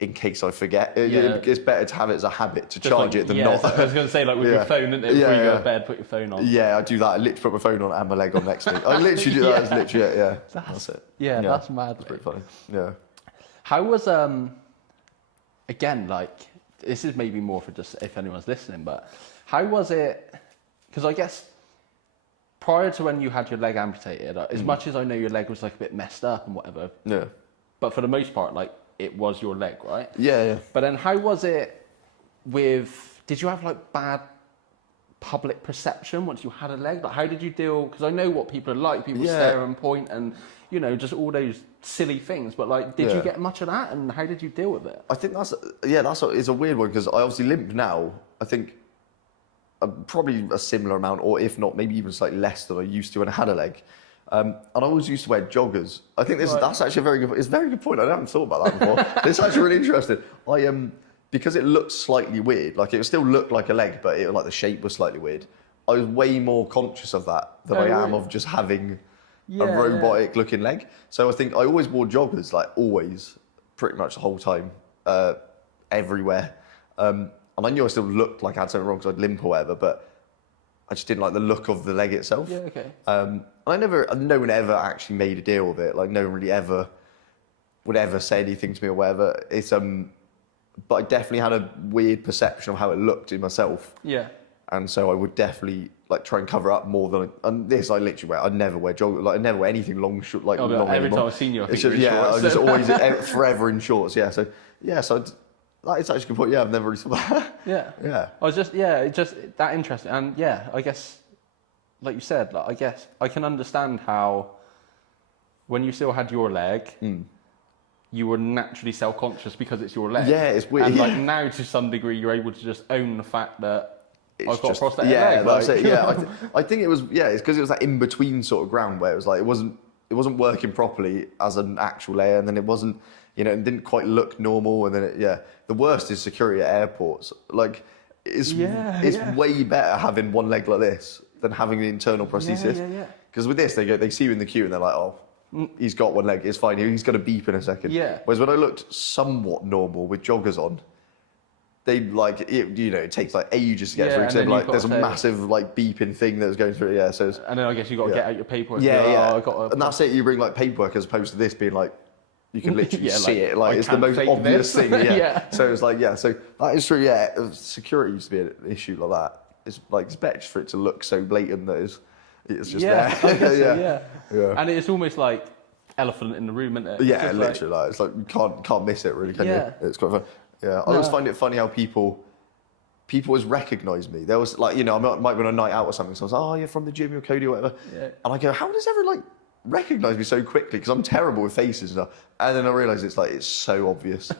in case I forget. It's better to have it as a habit to charge it than not. So I was going to say, like with your phone, isn't it? Before you go to bed, put your phone on. Yeah, I do that. I literally put my phone on and my leg on next to me. I literally do that. That's literally it, yeah. That's it. Yeah, that's mad. It's pretty funny. Yeah. How was, again, like, this is maybe more for just if anyone's listening, but how was it, because I guess prior to when you had your leg amputated, as much as I know your leg was like a bit messed up and whatever, but for the most part, like, it was your leg, right? Yeah. But then how was it did you have like bad public perception once you had a leg? Like how did you deal, because I know what people are like, people stare and point and, you know, just all those silly things, but like, did you get much of that and how did you deal with it? I think it's a weird one because I obviously limp now. I think probably a similar amount, or if not, maybe even slightly less than I used to when I had a leg. And I always used to wear joggers. I think that's actually it's a very good point. I haven't thought about that before. It's actually really interesting. Because it looks slightly weird, like it still looked like a leg, but like the shape was slightly weird. I was way more conscious of that than I am of just having a robotic looking leg. So I think I always wore joggers, like always, pretty much the whole time, everywhere. And I knew I still looked like I had something wrong because I'd limp or whatever, but I just didn't like the look of the leg itself. Yeah, okay. No one ever actually made a deal with it. Like no one really ever would ever say anything to me or whatever. But I definitely had a weird perception of how it looked in myself. Yeah. And so I would definitely like try and cover up more than. And this I literally wear. I never wear joggers. Like I never wear anything long, short. Like long every anymore. time I've seen you, I think it's just, you're in shorts. I just always forever in shorts. Yeah. So that is actually a good point. Yeah, I've never really thought that. Yeah. I was just that interesting, and yeah, I guess, like you said, like I guess I can understand how when you still had your leg, you were naturally self-conscious because it's your leg. Yeah, it's weird. And like now, to some degree, you're able to just own the fact that I've got a prosthetic leg. Yeah, that's it. Yeah, I think it was. Yeah, it's because it was that in-between sort of ground where it was like it wasn't working properly as an actual layer, and then it wasn't. You know, it didn't quite look normal, and then the worst is security at airports. Like, it's way better having one leg like this than having the internal prosthesis. Because with this, they see you in the queue and they're like, oh, he's got one leg, it's fine. He's got to beep in a second. Yeah. Whereas when I looked somewhat normal with joggers on, they like it. You know, it takes like ages to get through. Because like there's a massive like beeping thing that's going through. Yeah. So. And then I guess you got to get out your paperwork. And that's it. You bring like paperwork as opposed to this being like. You can literally see it, like it's the most obvious thing. So it's like, so that is true. Yeah, security used to be an issue like that. It's like it's better for it to look so blatant that it's just there. I guess so. And it's almost like elephant in the room, isn't it? Yeah, literally. Like, it's like you can't miss it, really, can you? It's quite fun. Yeah, I always find it funny how people always recognise me. There was like, you know, I might be on a night out or something, so I was like, oh, you're from the gym, you're Cody or whatever. Yeah. And I go, how does everyone like recognise me so quickly? Because I'm terrible with faces and stuff. And then I realise it's so obvious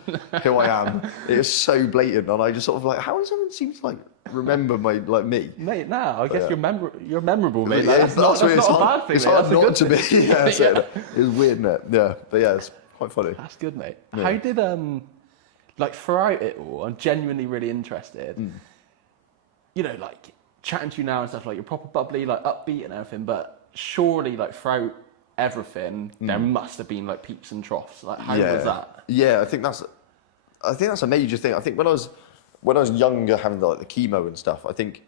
who I am. It's so blatant, and I just sort of like, how does everyone seem to like remember me? Mate, I guess you're memorable, mate. Yeah, that's not a bad thing. It's hard not to be. It's weird, isn't it? Yeah, but yeah, it's quite funny. That's good, mate. Yeah. How did like throughout it all? I'm genuinely really interested. You know, like chatting to you now and stuff, like you're proper bubbly, like upbeat and everything, but surely like throughout everything there must have been like peaks and troughs. Like how was that? I think that's a major thing. I think when I was younger, having like the chemo and stuff, I think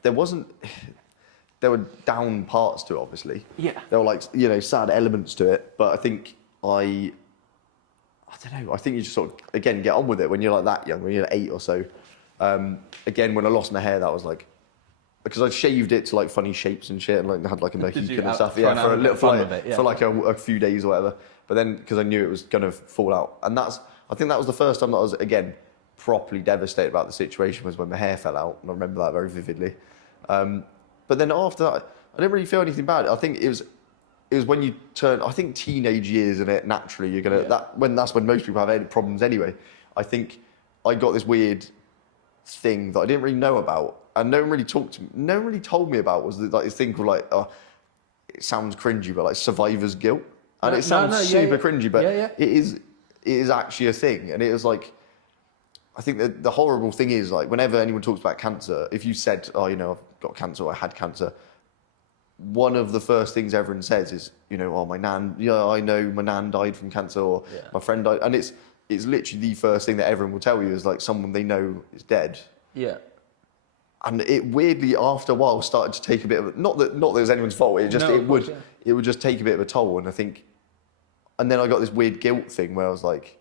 there were down parts to it, obviously. There were like, you know, sad elements to it, but I think I don't know, I think you just sort of again get on with it when you're like that young, when you're 8 or so. Again, when I lost my hair, that was like, because I shaved it to like funny shapes and shit, and like had like a Mohican and stuff. For like a few days or whatever. But then because I knew it was gonna fall out, and I think that was the first time that I was again properly devastated about the situation, was when my hair fell out, and I remember that very vividly. But then after that, I didn't really feel anything bad. I think it was when you turn, I think teenage years, and it naturally you're gonna that's when most people have any problems anyway. I think I got this weird thing that I didn't really know about. And no one really told me about, was like this thing called like, it sounds cringy, but like survivor's guilt, and No, it sounds no, super cringy, but Yeah. it is actually a thing, and it is like. I think that the horrible thing is, like, whenever anyone talks about cancer, if you said, oh, you know, I've got cancer or I had cancer, one of the first things everyone says is, you know, oh, my nan, yeah, I know my nan died from cancer, or my friend died. And it's literally the first thing that everyone will tell you is, like, someone they know is dead. Yeah. And it weirdly, after a while, started to take a bit of, not that it was anyone's fault, it would just take a bit of a toll. And I think, and then I got this weird guilt thing where I was like,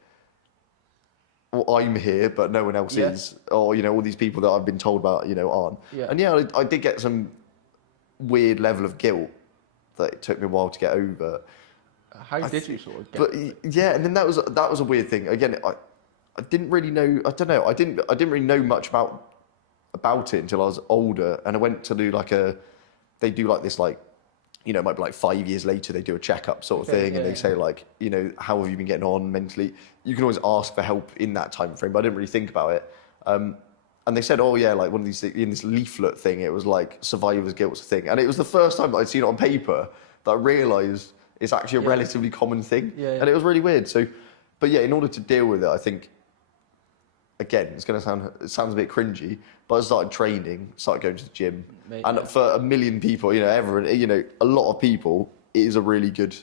well, I'm here, but no one else is. Or, you know, all these people that I've been told about, you know, aren't. Yeah. And yeah, I did get some weird level of guilt that it took me a while to get over. How did you sort of get? But yeah, and then that was a weird thing. Again, I didn't really know. I don't know. I didn't really know much about it until I was older, and I went to do they do like this, like, you know, it might be like 5 years later, they do a checkup sort of thing, and they say, like, you know, how have you been getting on mentally? You can always ask for help in that time frame, but I didn't really think about it. And they said, oh yeah, like one of these things, in this leaflet thing, it was like survivor's guilt thing. And it was the first time that I'd seen it on paper that I realised it's actually a relatively common thing. And it was really weird. So, but yeah, in order to deal with it, I think, again, it sounds a bit cringy, but I started training, started going to the gym. And for a million people, you know, everyone, you know, a lot of people, it is a really good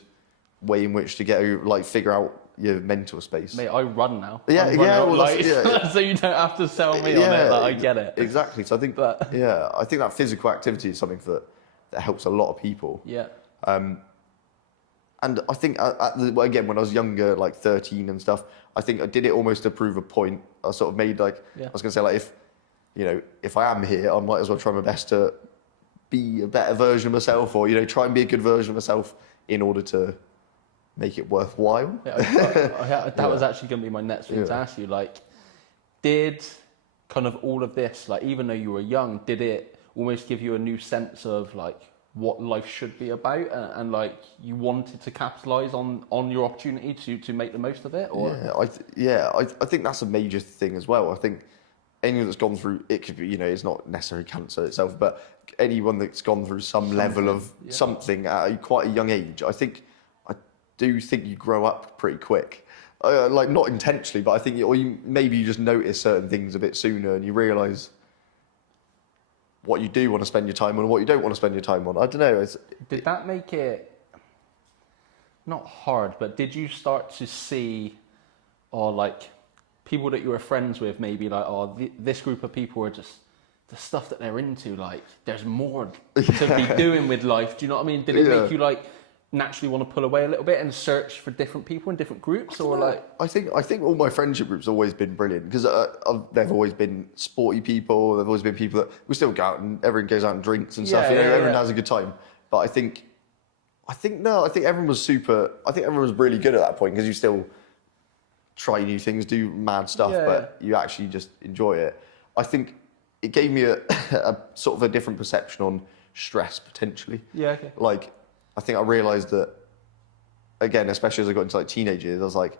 way in which to get, like, figure out your mental space. Mate, I run now. Well, so you don't have to sell me on it. Like, I get it. Exactly. So I think, I think that physical activity is something that helps a lot of people. Yeah. And I think, again, when I was younger, like 13 and stuff, I think I did it almost to prove a point. I sort of made, like, I was going to say, like, if I am here, I might as well try my best to be a better version of myself, or, you know, try and be a good version of myself in order to make it worthwhile. That was actually going to be my next thing to ask you. Like, did kind of all of this, like, even though you were young, did it almost give you a new sense of, like, what life should be about, and like, you wanted to capitalize on your opportunity to make the most of it? Or I think that's a major thing as well. I think anyone that's gone through, it could be, you know, it's not necessarily cancer itself, but anyone that's gone through some level of something at quite a young age, I do think you grow up pretty quick. Like, not intentionally, but I think, maybe you just notice certain things a bit sooner, and you realise what you do want to spend your time on and what you don't want to spend your time on. I don't know. Did that make it not hard, but did you start to see, or like, people that you were friends with, maybe like, this group of people are just the stuff that they're into, like, there's more to be doing with life? Do you know what I mean? Did it make you, like, naturally want to pull away a little bit and search for different people in different groups, or like? I think all my friendship groups have always been brilliant, because they've always been sporty people. They've always been people that we still go out and everyone goes out and drinks and stuff. Everyone has a good time. But I think everyone was really good at that point, because you still try new things, do mad stuff, but you actually just enjoy it. I think it gave me a sort of a different perception on stress, potentially. Yeah. Okay. Like, I think I realised that, again, especially as I got into, like, teenage years, I was like,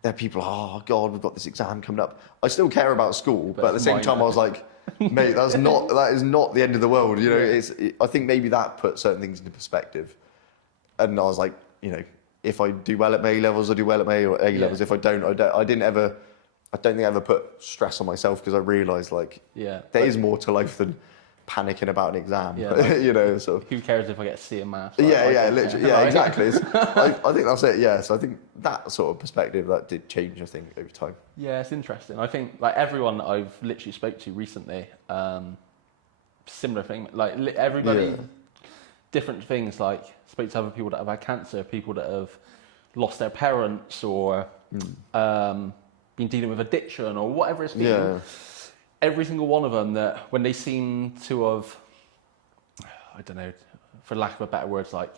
there are people, oh God, we've got this exam coming up. I still care about school, but at the same time I was like, mate, that is not the end of the world. You know, I think maybe that put certain things into perspective. And I was like, you know, if I do well at my A levels, I do well at my A levels. If I don't, I don't. I don't think I ever put stress on myself, because I realised, like, there is more to life than panicking about an exam. You know, so who cares if I get a C in maths? Literally, exactly. I think that's it. Yeah, so I think that sort of perspective, that did change, I think, over time. Yeah, it's interesting. I think, like, everyone that I've literally spoke to recently, similar thing. Like, everybody, different things. Like, spoke to other people that have had cancer, people that have lost their parents, or been dealing with addiction, or whatever it's been. Yeah. Every single one of them, that when they seem to have, I don't know, for lack of a better words, like,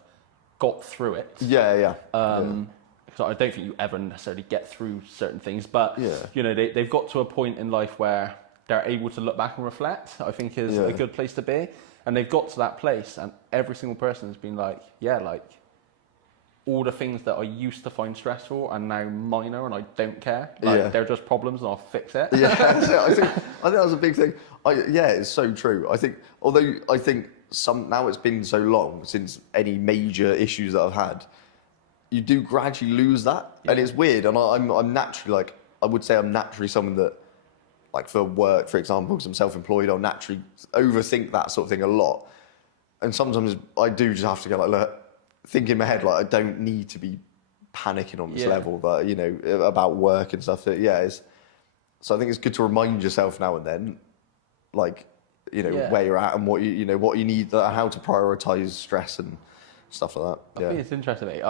got through it. So I don't think you ever necessarily get through certain things, but you know, they've got to a point in life where they're able to look back and reflect, I think is a good place to be. And they've got to that place, and every single person has been like, like, all the things that I used to find stressful are now minor, and I don't care. Like, they're just problems, and I'll fix it. I think that was a big thing. It's so true. I think, although I think now it's been so long since any major issues that I've had, you do gradually lose that, and it's weird. And I'm naturally like, I would say I'm naturally someone that, like for work, for example, because I'm self-employed, I'll naturally overthink that sort of thing a lot. And sometimes I do just have to go like, look, think in my head, like I don't need to be panicking on this level, that, you know, about work and stuff. That, so I think it's good to remind yourself now and then, like, you know, where you're at and what you know, what you need, how to prioritize stress and stuff like that. I think it's interesting.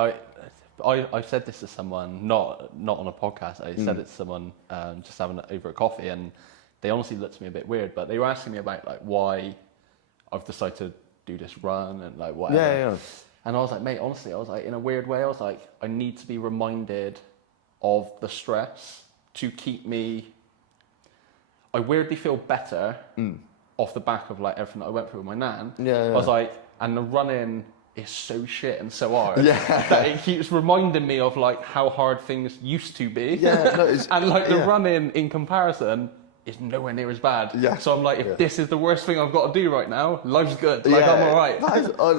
I said this to someone, not on a podcast. I said it to someone just having it over a coffee, and they honestly looked at me a bit weird. But they were asking me about like why I've decided to do this run and like whatever. Yeah. And I was like, mate, honestly, I was like, in a weird way, I was like, I need to be reminded of the stress to keep me. I weirdly feel better off the back of like everything that I went through with my nan. I was like, and the running is so shit and so hard that it keeps reminding me of like how hard things used to be. And like the running in comparison is nowhere near as bad. So I'm like, if this is the worst thing I've got to do right now, life's good. Like I'm all right.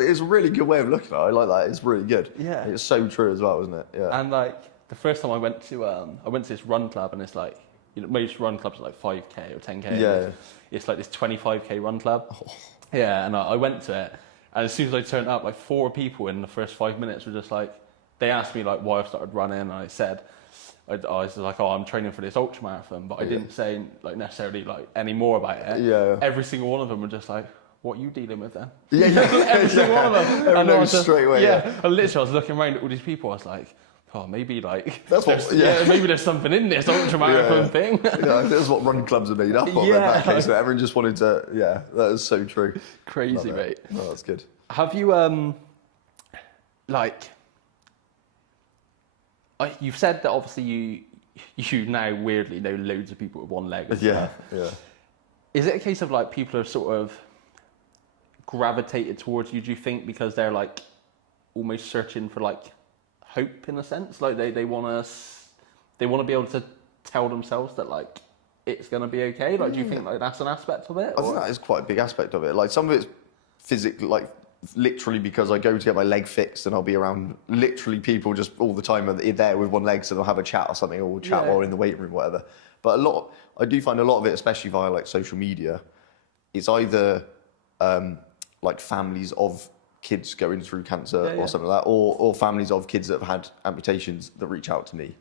It's a really good way of looking at it. I like that. It's really good. It's so true as well, isn't it? And like the first time I went to this run club, and it's like, you know, most run clubs are like 5k or 10k. It's like this 25k run club. And I went to it, and as soon as I turned up, like 4 people in the first 5 minutes were just like, they asked me like why I started running, and I said, I was like, I'm training for this ultra marathon, but I didn't say like necessarily like any more about it. Every single one of them were just like, what are you dealing with then? Every single one of them. And I was just, straight away. I was looking around at all these people. I was like, oh, maybe like maybe there's something in this ultra marathon thing. That's what run clubs are made up of in that case. So everyone just wanted to. That is so true. Crazy, mate. No, that's good. Have you you've said that obviously you now weirdly know loads of people with one leg. And stuff. Is it a case of like people are sort of gravitated towards you? Do you think because they're like almost searching for like hope in a sense, like they want to be able to tell themselves that like it's going to be okay? Like, do you think like that's an aspect of it? I think that is quite a big aspect of it. Like some of it's physically, like literally because I go to get my leg fixed and I'll be around literally people just all the time there with one leg, so they'll have a chat or something, or we'll chat while in the weight room, whatever. But I do find a lot of it, especially via like social media, it's either like families of kids going through cancer or something like that, or families of kids that have had amputations that reach out to me,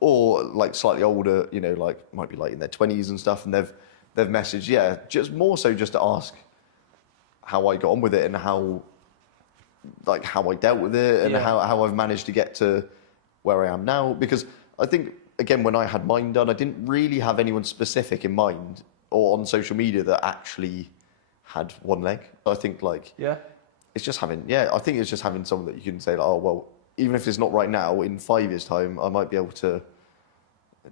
or like slightly older, you know, like might be like in their 20s and stuff, and they've messaged, just more so just to ask how I got on with it and how I dealt with it and how I've managed to get to where I am now. Because I think, again, when I had mine done, I didn't really have anyone specific in mind or on social media that actually had one leg. I think it's just having, I think it's just having someone that you can say, like, oh, well, even if it's not right now, in 5 years' time, I might be able to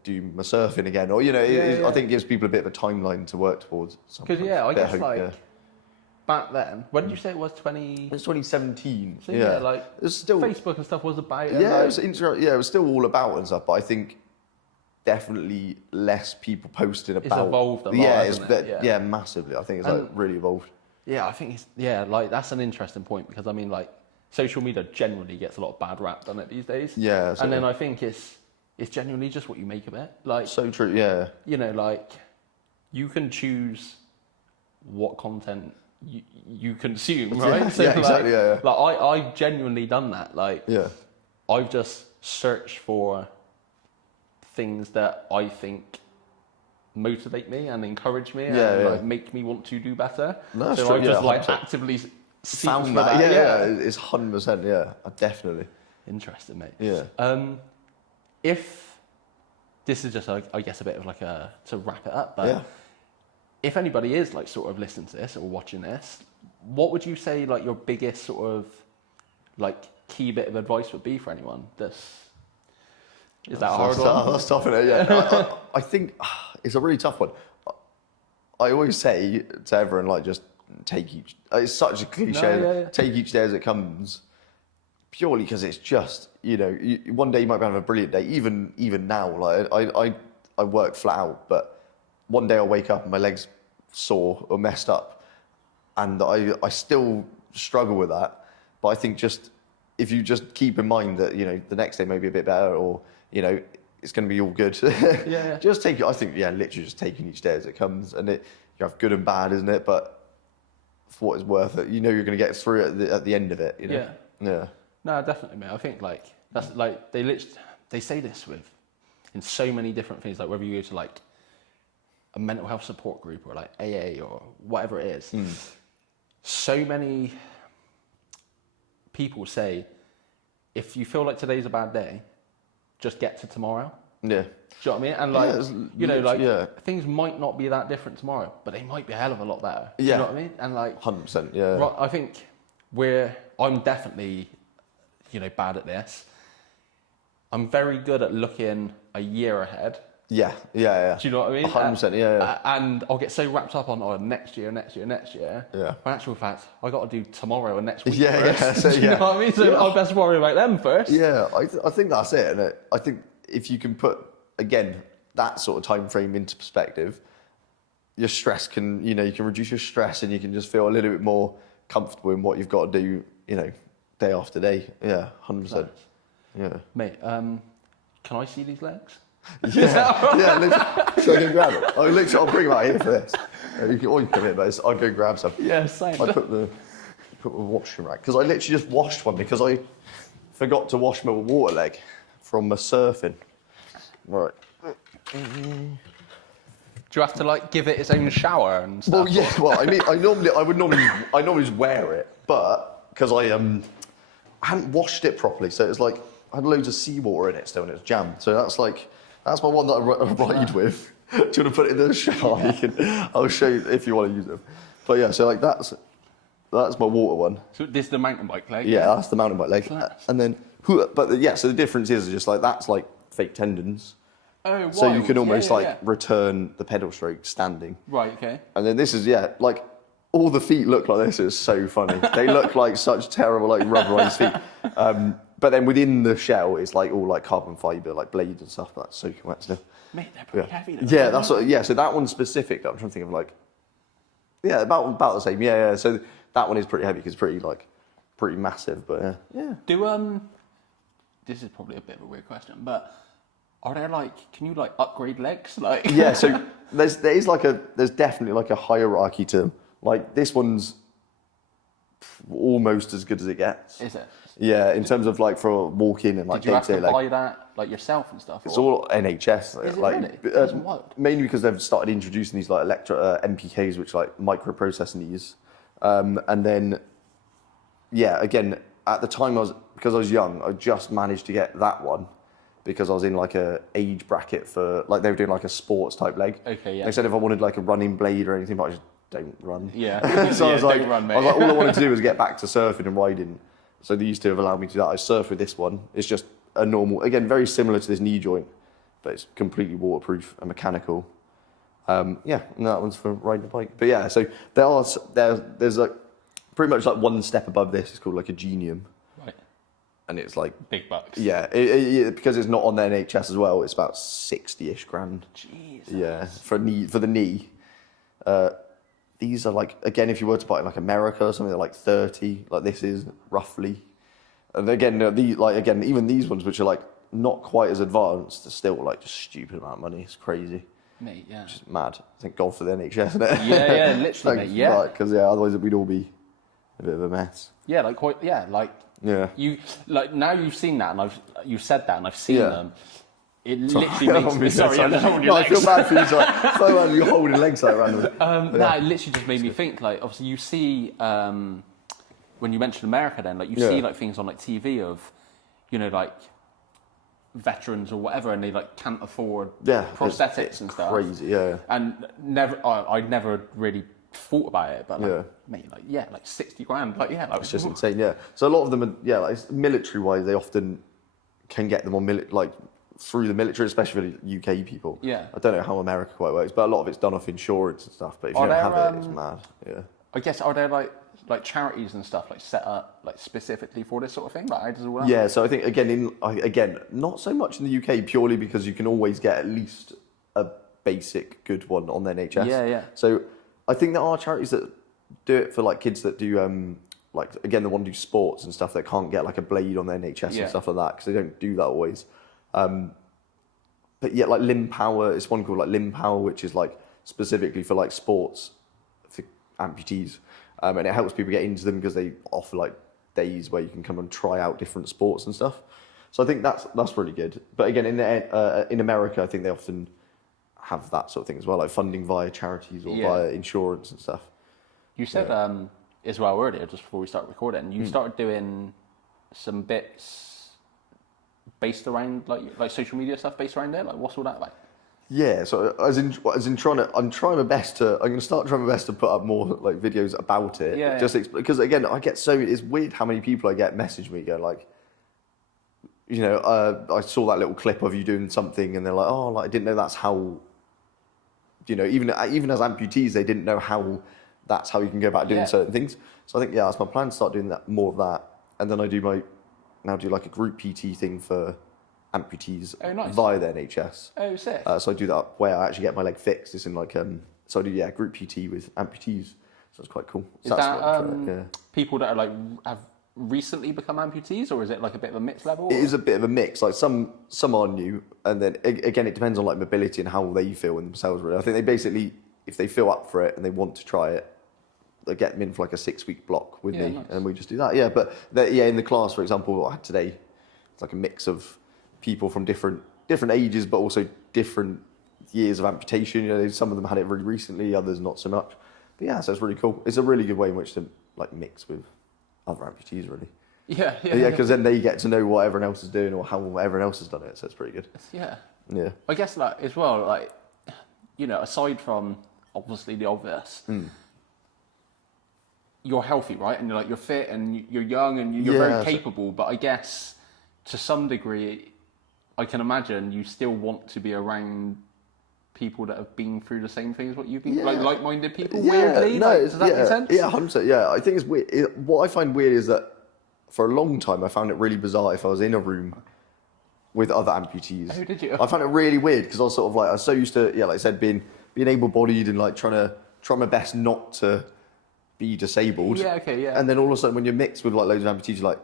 do my surfing again. Or, you know, I think it gives people a bit of a timeline to work towards. Because, I guess, hope, back then, when did you say it was 20? It was 2017. So, it was still Facebook and stuff was about it. It was still all about and stuff, but I think definitely less people posted about. It's evolved a lot, hasn't it? Massively. I think it's like really evolved. Yeah, I think like that's an interesting point, because I mean, like, social media generally gets a lot of bad rap done it these days. Yeah. And then I think it's genuinely just what you make of it. Like, so true. Yeah. You know, like, you can choose what content you consume, right? So, exactly. Like I've genuinely done that. Like, I've just searched for things that I think motivate me and encourage me and like make me want to do better. No, so I've just like actively found that. It's 100%. Definitely. Interesting, mate. Yeah. If this is just, I guess, a bit of like to wrap it up, but if anybody is like sort of listening to this or watching this, what would you say like your biggest sort of like key bit of advice would be for anyone? Is that a hard one? That's tough, isn't it? I think it's a really tough one. I always say to everyone, like, just take each. It's such a cliche. Take each day as it comes. Purely because it's just, you know, one day you might have a brilliant day. Even now, like I work flat out, but one day I'll wake up and my leg's sore or messed up, and I still struggle with that. But I think just if you just keep in mind that, you know, the next day may be a bit better, or, you know, it's going to be all good. Yeah. Just take it. I think, yeah, literally just taking each day as it comes, and you have good and bad, isn't it? But for what it's worth, it, you know, you're going to get through it at the end of it. You know? Yeah. No, definitely, mate. I think like that's like they say this in so many different things. Like whether you go to like a mental health support group or like AA or whatever it is. So many people say, if you feel like today's a bad day, just get to tomorrow. Yeah. Do you know what I mean? And like, you know, like things might not be that different tomorrow, but they might be a hell of a lot better. Do you know what I mean? And like 100%. Yeah. Right, I think I'm definitely, you know, bad at this. I'm very good at looking a year ahead. Yeah. Do you know what I mean? 100%. Yeah. And I'll get so wrapped up on next year. Yeah. When actual fact, I got to do tomorrow and next week Yeah. first. So, Do you know what I mean? So I best worry about them first. Yeah. I think that's it. And I think if you can put, again, that sort of time frame into perspective, your stress can, you know, you can reduce your stress, and you can just feel a little bit more comfortable in what you've got to do, you know, day after day. Yeah, 100%. Yeah. Mate, can I see these legs? Yeah, literally. Should I go grab it? I'll bring them out here for this. You can come here, but I'll go grab some. Yeah, same. I put the washing rack, because I literally just washed one because I forgot to wash my water leg from my surfing. Right. Do you have to like give it its own shower and stuff? Well, yeah. Well, I mean, I normally just wear it, but because I hadn't washed it properly, so it was like I had loads of seawater in it still, and it was jammed. So that's my one that I ride with. Do you want to put it in the shower? Yeah. I'll show you if you want to use them. But yeah, so like that's my water one. So this is the mountain bike leg? Yeah, that's the mountain bike leg. Class. And then, yeah, so the difference is just like that's like fake tendons. Oh, so you can almost yeah. return the pedal stroke standing. Right, okay. And then this is, like all the feet look like this. It's so funny. They look like such terrible, like rubberized feet. But then within the shell, it's like all like carbon fiber, like blades and stuff, but that's soaking wet still. Mate, they're pretty heavy though. Yeah, that's what, so that one's specific. I'm trying to think of like, about the same. Yeah. So that one is pretty heavy because it's pretty massive, but yeah. This is probably a bit of a weird question, but are there can you upgrade legs? Yeah, so there's definitely like a hierarchy to them. Like this one's almost as good as it gets. Is it? Yeah, in terms of for walking and Did you have to buy that yourself and stuff? It's all NHS. Is it really? Mainly because they've started introducing these MPKs, which microprocessing these, and then again at the time because I was young, I just managed to get that one. Because I was in a age bracket for they were doing a sports type leg. Okay, yeah. They said if I wanted a running blade or anything, but I just don't run. Yeah. So I was don't run, mate. all I wanted to do was get back to surfing and riding. So they used to have allowed me to do that. I surf with this one. It's just a normal, again, very similar to this knee joint, but it's completely waterproof and mechanical. And that one's for riding a bike. But yeah, so there's pretty much one step above this. It's called a genium. Right. And it's big bucks. Yeah, because it's not on the NHS as well. It's about 60-ish grand. Jesus. Yeah, for the knee. These are again, if you were to buy in America or something, they're 30. This is roughly. And again, even these ones, which are not quite as advanced, are still just stupid amount of money. It's crazy. Mate, yeah. Which is mad. Thank God for the NHS, isn't it? Yeah, literally, mate, yeah. Because otherwise we'd all be a bit of a mess. Yeah, Yeah. You now you've seen that, and you've said that, and I've seen them. It literally makes me sorry. I feel bad for you. So bad you're holding legs randomly. It literally just made me think. Obviously, you see when you mentioned America, then you see things on TV of, veterans or whatever, and they can't afford prosthetics and stuff. Crazy, yeah. And I'd never really thought about it, but mate, 60 grand, it's just insane, yeah. So a lot of them are, military wise, they often can get them on through the military, especially for the UK people. Yeah. I don't know how America quite works, but a lot of it's done off insurance and stuff. But if you don't have it, it's mad. Yeah. I guess are there charities and stuff set up specifically for this sort of thing? How does it work? Yeah. So I think again, not so much in the UK purely because you can always get at least a basic good one on the NHS. Yeah. So I think there are charities that do it for like kids that do like again, they want to do sports and stuff that can't get like a blade on their NHS Yeah. and stuff like that because they don't do that always. But yeah, like limb power, it's one called like limb power, which is like specifically for like sports for amputees, and it helps people get into them because they offer like days where you can come and try out different sports and stuff. So I think that's really good. But again, in America, I think they often have that sort of thing as well, like funding via charities or via insurance and stuff. You said as well earlier, just before we start recording, you started doing some bits based around like social media stuff based around it. Like, what's all that like? Yeah, so I'm trying my best to. I'm going to start trying my best to put up more like videos about it. Yeah. Because again, I get it's weird how many people I get message me going like, you know, I saw that little clip of you doing something, and they're like, oh, like I didn't know that's how. You know, even as amputees, they didn't know how that's how you can go about doing certain things. So I think that's my plan to start doing that more of that, and then I do like a group PT thing for amputees via the NHS. Oh, sick. So I do that where I actually get my leg fixed. It's in like so I do group PT with amputees. So it's quite cool. Is So that people that are like have recently become amputees, or is it like a bit of a mixed level? It is a bit of a mix. Like some are new, and then again it depends on like mobility and how they feel in themselves. Really, I think they basically, if they feel up for it and they want to try it, they get them in for like a 6-week block with me, nice. and we just do that. Yeah, but in the class, for example, what I had today, it's like a mix of people from different ages, but also different years of amputation. You know, some of them had it really recently, others not so much. But yeah, so it's really cool. It's a really good way in which to like mix with other amputees, really. Yeah, because then they get to know what everyone else is doing or how everyone else has done it. So it's pretty good. Yeah. Yeah. I guess like as well, like, you know, aside from obviously the obvious, you're healthy, right? And you're fit and you're young and you're very capable. But I guess to some degree, I can imagine you still want to be around people that have been through the same things what you've been, like-minded people. Weirdly, does that make sense? Yeah, 100%. Yeah, I think it's weird. What I find weird is that for a long time I found it really bizarre if I was in a room with other amputees. Oh, did you? I found it really weird because I was sort of like, I was so used to, like I said, being able-bodied and like trying my best not to be disabled. Yeah, okay, yeah. And then all of a sudden when you're mixed with like loads of amputees, you're like,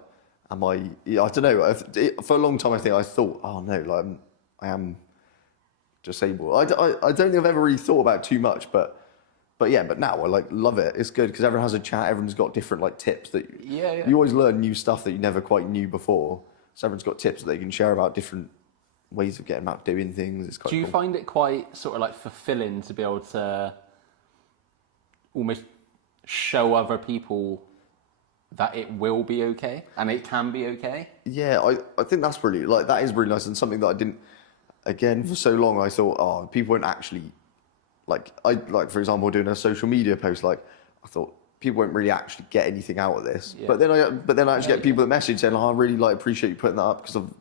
am I? Yeah, I don't know. For a long time, I thought, oh no, like I am disabled. I don't think I've ever really thought about it too much, but now I like love it. It's good because everyone has a chat. Everyone's got different like tips that you always learn new stuff that you never quite knew before. So everyone's got tips that they can share about different ways of getting about doing things. It's quite. Do you cool. find it quite sort of like fulfilling to be able to almost show other people that it will be okay and it can be okay? Yeah, I think that's really like that is really nice and something that I didn't. Again, for so long, I thought, oh, people won't actually like. For example, doing a social media post. Like, I thought people won't really actually get anything out of this. Yeah. But then I actually get people that message saying, oh, I really appreciate you putting that up because of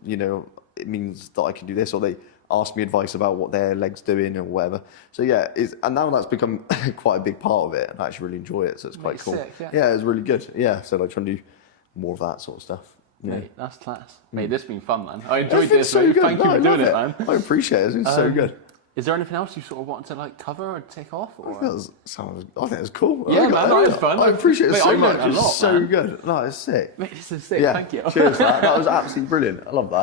it means that I can do this, or they ask me advice about what their leg's doing or whatever. So yeah, and now that's become quite a big part of it, and I actually really enjoy it. So it's quite cool. Sick, yeah, it's really good. Yeah, so I try and do more of that sort of stuff. Yeah. Mate, that's class. Mate, this has been fun, man. I enjoyed this. So good. Thank you for doing it, man. I appreciate it. It's been so good. Is there anything else you sort of wanted to like cover or take off? Or? I think it was cool. Yeah, man, that was fun. I appreciate it so much. It's so good. No, it's sick. Mate, this is sick. Yeah. Thank you. Cheers for that. That was absolutely brilliant. I love that.